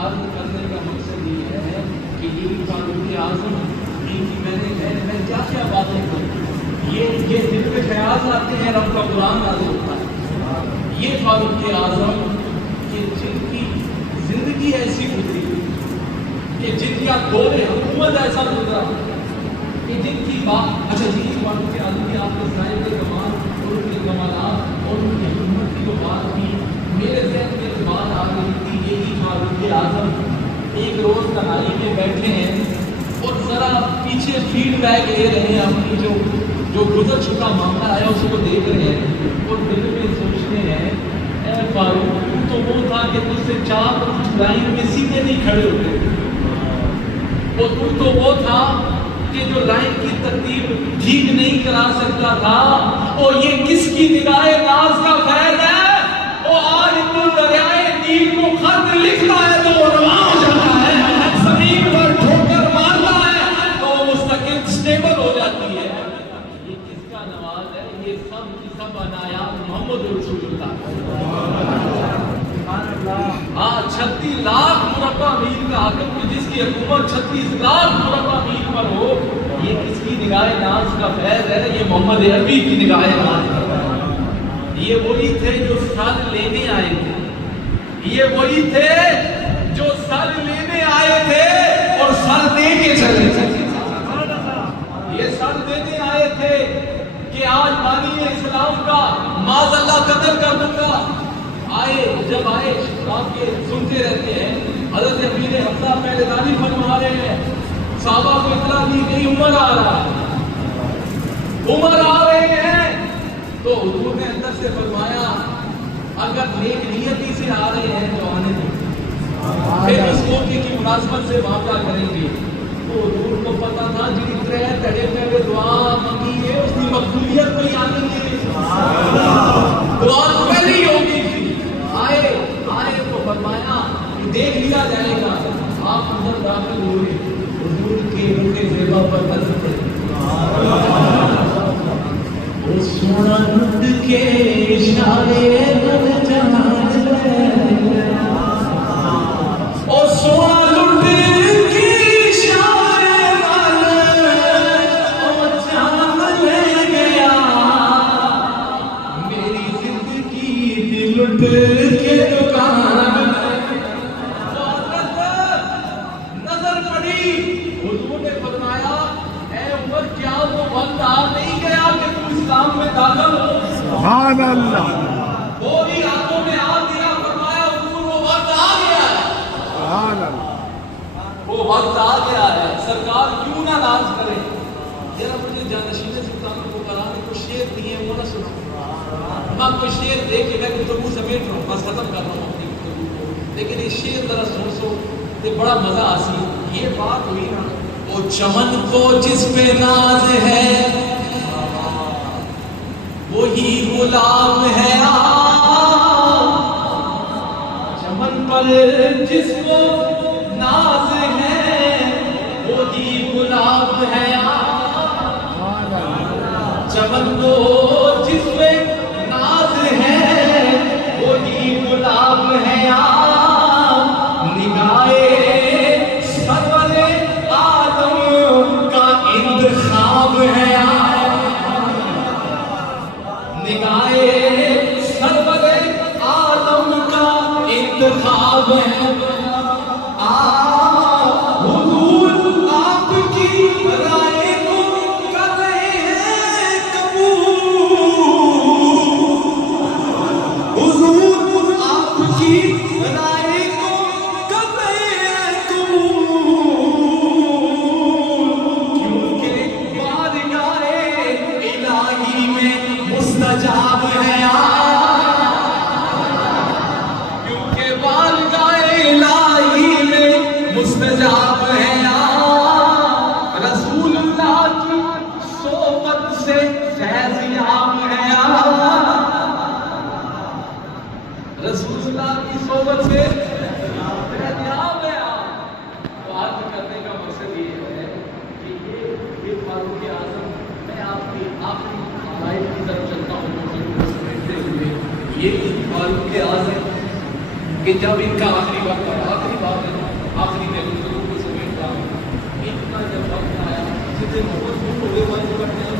عرض کرنے کا مقصد یہ ہے کہ یہ فاروق اعظم کی میں کیا کیا باتیں کروں یہ دل میں خیال آتے ہیں رب کا قرآن نازل ہوتا ہے یہ فاروق اعظم کہ جن کی زندگی ایسی گزری کہ جن کا دور حکومت ایسا گزرا کہ جن کی بات اچھا جی فاروق اعظم کی آپ کے صاحب کمال اور ان کے کمالات اور ان کی حکومت کی جو بات کی میرے ذہن میں بات آ رہی تھی یہی فاروق اعظم ایک روز تنہائی میں بیٹھے ہیں اور ذرا پیچھے فیڈ بیک لے رہے ہیں اپنی جو گزر چکا معاملہ آیا اس کو دیکھ رہے ہیں اور دل میں سوچتے ہیں اے فاروق تو وہ تھا کہ تجھ سے 4 لائن میں سیدھے نہیں کھڑے ہوتے اور تو وہ تھا کہ جو لائن کی ترتیب ٹھیک نہیں کرا سکتا تھا اور یہ کس کی نگاہ ناز کا فیض ہے وہ آج تو دریائے نیل کو خط لکھتا ہے تو وہ رواں ہو جاتا ہے زمین پر ٹھوکر مارتا ہے تو وہ مستقل سٹیبل ہو جاتی ہے یہ کس کا نواز ہے یہ سب کی سب عنایات محمد رسول اللہ 36 لاکھ مربع میل کا حاکم جس کی حکومت 36 لاکھ مربع میل پر ہو یہ کس کی نگاہ ناز کا فیض ہے یہ محمد عربی کی نگاہ ناز کا فیض یہ وہی تھے جو سر لینے آئے تھے یہ وہی تھے جو سر لینے آئے تھے اور سر دے کے چلے تھے یہ سر دینے آئے تھے کہ آج بانی اسلام کا معاذ اللہ قتل کر دوں گا آئے جب آئے آپ کے سنتے رہتے ہیں حضرت امیر حمزہ پہلے دانی فرما رہے ہیں صحابہ کو اطلاع دی گئی عمر آ رہا ہے عمر آ رہے ہیں تو حضور نے اندر سے فرمایا اگر نیک نیتی سے آ رہے ہیں تو آنے دیں پھر اس موقع کی مناسبت سے معاملہ کریں گے تو حضور کو پتا تھا جن طرح تڑے پہلے دعا مانگی ہے اس کی مقبولیت کوئی آنی ہے دعا تو پہلے ہی ہوگی آئے تو فرمایا دیکھ لیا جائے گا آپ اندر داخل ہوئے حضور کے روح زیبا پر نظر پڑے سونا لٹ کے اشارے بن جان او سونا لٹ کے اشارے سبحان اللہ وہ بھی آنکھوں میں آگ دیا، فرمایا حضور وہ وقت آ گیا ہے، سبحان اللہ وہ وقت آ گیا ہے، سرکار کیوں نہ ناز کرے؟ ذرا مجھے جانشین سلطان کو قرآن کو شعر دیے وہ نہ سنا، میں کوئی شعر دے کے میں گفتگو سمیٹ رہا ہوں، بس ختم کر رہا ہوں اپنی گفتگو کو، لیکن یہ شعر ذرا سو تو بڑا مزہ آسی۔ یہ بات ہوئی نا، وہ چمن کو جس پہ ناز ہے وہی غلام ہے، چمن پر جس کو ناز ہے وہی غلام ہے، چمن کو جس پہ ناز ہے وہی غلام ہے، نگاہ سرور عالم کا انتخاب ہے، نگاہ سرور عالم کا انتخاب ہے، حضور آپ کی رائے کو کر رہے ہیں قبول، حضور آپ کی رائے کو کر رہے ہیں قبول، کیونکہ بارگاہ الہی میں مستجاب ہے، کیونکہ بارگاہ الہی میں مستجاب ہے، رسول اللہ کی صحبت سے فیضیاب ہے، رسول اللہ کی صحبت سے فیضیاب ہے۔ بات کرنے کا مقصد یہ ہے کہ یہ فاروق اعظم، میں آپ کی آخری لائف کی طرف چلتا ہوں سمیٹتے ہوئے، یہ فاروق اعظم کہ جب ان کا آخری وقت آیا، آخری بات ہے، آخری میں گفتگو کو سمیٹتا ہوں، ان کا جب وقت آیا جتنے محبت ہوئے والے کرتے ہیں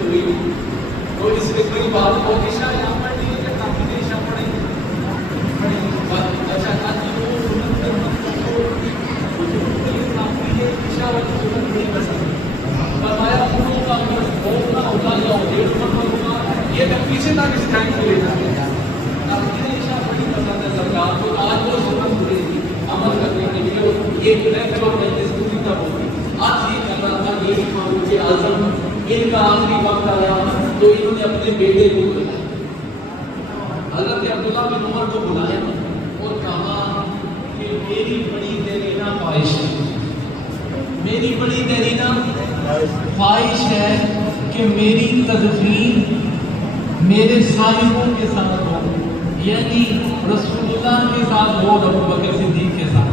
ہوئی تو اس میں کوئی بات کو عشاء یہاں پڑھ لی کہ کافی دیر عشاء پڑھیں گے، اچھا کافی وہ سنت کر کافی ہے عشاء والی سنت نہیں کر سکتے، فرمایا پوروں کا اگر بولنا ہوگا یا 1.5 نمبر ہوگا یہ تک پیچھے تک اس ٹائم کو لے جاتے ہیں، کافی عشاء بڑی پسند ہے سرکار کو، آج وہ سنت ملے گی عمل کرنے کے لیے، یہ محفل اور مجلس پوری طرح ہوگی۔ آج یہ کہہ رہا تھا یہ فاروق اعظم ان کا آخری وقت آیا تو انہوں نے اپنے بیٹے کو بلایا، حضرت عبداللہ بن عمر کو بلایا اور کہا کہ میری بڑی دیرینہ خواہش ہے، میری بڑی دیرینہ خواہش ہے کہ میری تدفین میرے صاحبوں کے ساتھ ہو، یعنی رسول اللہ کے ساتھ ہو، ابو بکر صدیق کے ساتھ،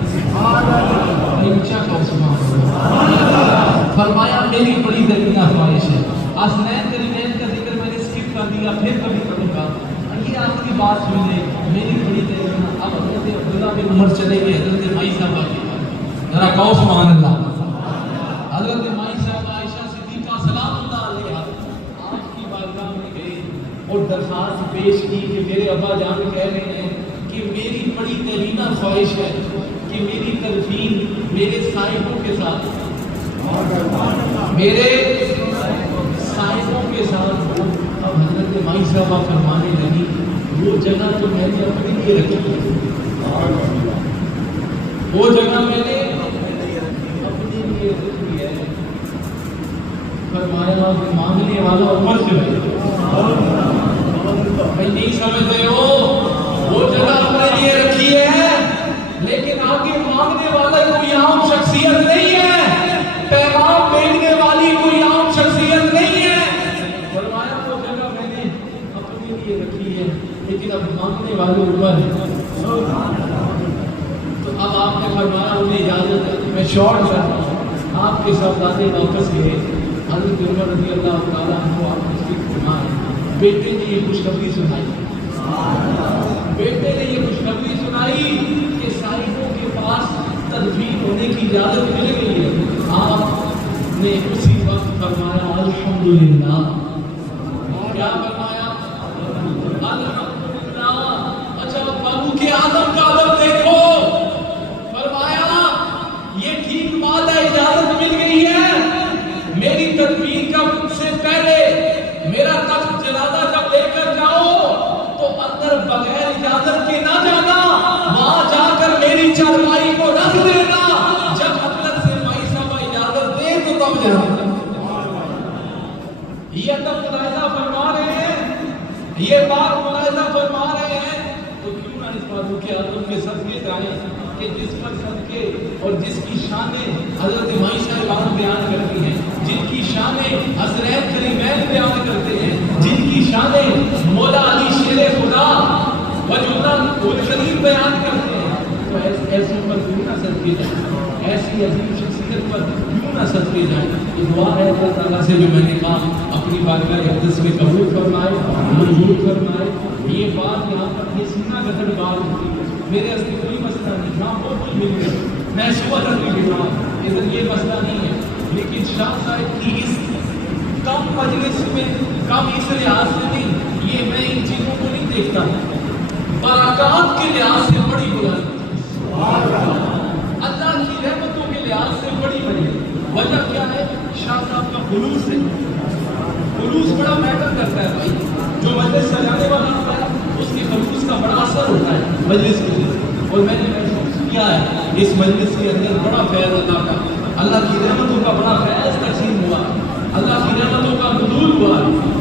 فرمایا میری بڑی دیرینہ خواہش ہے۔ حسنین کریمین کا ذکر میں نے اسکپ کر دیا، پھر کبھی کروں گا، یہ آخری بات سن لے، میری بڑی دیرینہ۔ اب حضرت عبداللہ بن عمر چلے گئے حضرت مائی صاحبہ کے پاس، ذرا کہو سبحان اللہ، حضرت مائی صاحبہ عائشہ صدیقہ سلام اللہ علیہا آپ کی بارگاہ میں گئے اور درخواست پیش کی کہ میرے ابا جان کہہ رہے ہیں کہ میری بڑی دیرینہ خواہش ہے کہ میری تدفین میرے صاحبوں کے ساتھ، میرے صاحبوں کے ساتھ ہو۔ اب حضرت مائی صاحبہ فرمانے لگی وہ جگہ تو میں نے اپنے لیے رکھی ہے، وہ جگہ میں نے اپنے لیے رکھی ہے، فرمایا مانگنے والا عمر سے ہے، میں نہیں سمجھتے ہو، وہ جگہ اپنے لیے رکھی ہے لیکن آگے مانگنے والا کوئی عام شخصیت نہیں ہے، پیغام بھیجنے والی کوئی عام شخصیت نہیں ہے، فرمایا وہ جگہ میں نے اپنے لیے رکھی ہے لیکن اب مانگنے والے اوپر ہے۔ تو اب آپ نے فرمایا انہیں اجازت ہے، میں شارٹ کرتا ہوں، آپ کے صاحبزادے واپس گئے، حضرت عمر رضی اللہ تعالیٰ عنہ آپ نے اس کی فرمائے، بیٹے نے یہ خوشخبری سنائی، بیٹے نے یہ خوشخبری سنائی کہ صاحبوں کے پاس تدفین ہونے کی اجازت مل گئی ہے۔ آپ نے اسی وقت فرمایا الحمدللہ، کیا فرمایا؟ الحمدللہ۔ اچھا فاروق اعظم کا ادب دیکھو، فرمایا یہ ٹھیک بات ہے، اجازت مل گئی ہے، میری تدفین کا سے پہلے میرا تخت جنازہ جب لے کر جاؤ اندر بغیر اجازت کے نہ جانا، وہاں جا کر میری چارپائی کو رکھ دینا، جب حضرت سے بھائی صاحب اجازت دے تو تب جانا۔ یہ تب ملاحظہ فرما رہے ہیں، یہ بات ملاحظہ فرما رہے ہیں، تو کیوں نہ اس باتوں کے عدم کے صدقے جائیں کہ جس پر صدقے اور جس کی شانیں حضرت بھائی صاحب بیان کرتی ہیں، جن کی شانیں حضرت کریمین بیان کرتے ہیں، جن کی شانیں مولا علی شیر خدا وجودہ القدیم بیان کرتے ہیں، تو ایسے پر کیوں نہ صدقے جائیں، ایسی عظیم شخصیت پر کیوں نہ صدقے جائیں۔ تو دعا ہے اللہ تعالیٰ سے جو میں نے کہا اپنی بارگاہ اقدس میں قبول فرمائے، منظور فرمائے۔ یہ بات یہاں پر یہ سینہ گدڑ بات ہوتی ہے، میرے استے کوئی مسئلہ نہیں، یہاں بہت کچھ مل گیا، میں صبح تک بھی بیٹھا ہوں، ادھر یہ مسئلہ نہیں ہے، لیکن شاہ صاحب کی اس کم مجلس میں، کم اس لحاظ سے نہیں، یہ میں ان چیزوں کو نہیں دیکھتا ہوں، برکات کے لحاظ سے بڑی بلند، اللہ کی رحمتوں کے لحاظ سے بڑی بڑی وجہ کیا ہے؟ شاہ صاحب کا خلوص ہے، خلوص بڑا میٹر کرتا ہے بھائی، جو مجلس سجانے والا ہوتا ہے اس کے خلوص کا بڑا اثر ہوتا ہے مجلس کے لیے، اور میں نے محسوس کیا ہے اس مجلس کے اندر بڑا فیض اللہ کا، اللہ کی رحمتوں کا بڑا فیض تقسیم ہوا، اللہ کی رحمتوں کا نزول ہوا،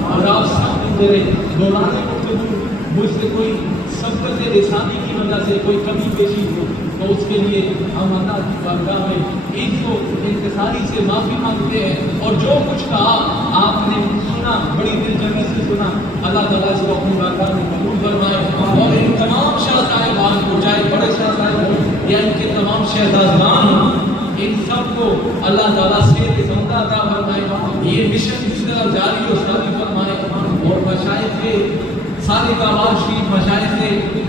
اور آپ سامنے میرے دوران گفتگو مجھ سے کوئی سبقت لسانی کی وجہ سے کوئی کمی پیشی ہو تو اس کے لیے ہم اللہ کی بارگاہ میں ان کو انتصاری سے معافی مانگتے ہیں، اور جو کچھ کہا آپ نے سنا بڑی دل جمی سے سنا، اللہ تعالیٰ سے اپنی بارگاہ میں قبول فرمائے، اور ان تمام شاہ صاحبان کو، چاہے بڑے شاہ صاحب ہوں یا ان کے تمام شہزادگان ہوں، ان سب کو اللہ تعالیٰ سے زندہ عطا فرمائے، یہ مشن اس طرح جاری و ساری فرمائے، اور مشائخ کے سارے کعبہ شریف، مشائخ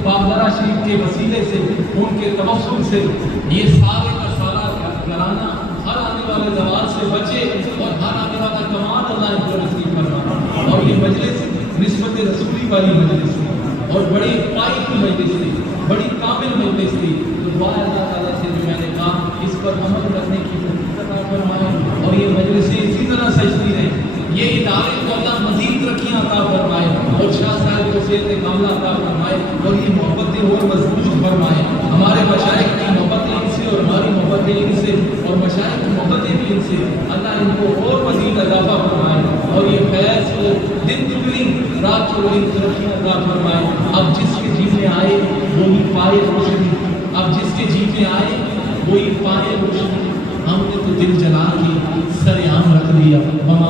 بابدرہ شریف کے وسیلے سے، ان کے توسل سے یہ سارے کا سارا گھرانہ ہر آنے والے زوال سے بچے، اور ہر آنے والا کمال اللہ ان کو نصیب فرمائے، اور یہ مجلس نسبت رسولی والی مجلس تھی، اور بڑی پائی کی مجلس تھی، بڑی کامل مجلس تھی، تو دعا ہے اللہ تعالیٰ سے جو میں نے کہا اس پر عمل کرنے کی توفیق عطا فرمائے، اور یہ مجلسیں اسی طرح سجتی رہیں، یہ ادارے کو اللہ مزید ترقیاں عطا فرمائے، اور شاہ صاحب کو صحت کاملہ عطا فرمائے، اور یہ محبتیں اور مضبوط فرمائے، ہمارے مشائخ کی محبتیں ان سے اور ہماری محبتیں ان سے، اور مشائخ کی محبتیں بھی ان سے، اللہ ان کو اور مزید اضافہ فرمائے، اور یہ فیض کو دن دگنی رات چوگنی ترقیاں عطا فرمائے۔ اب جس کے جی میں آئے وہی پائے روشنی، اب جس کے جی میں آئے وہی پائے روشنی، ہم نے تو دل جلا کے سر عام رکھ دیا، ماما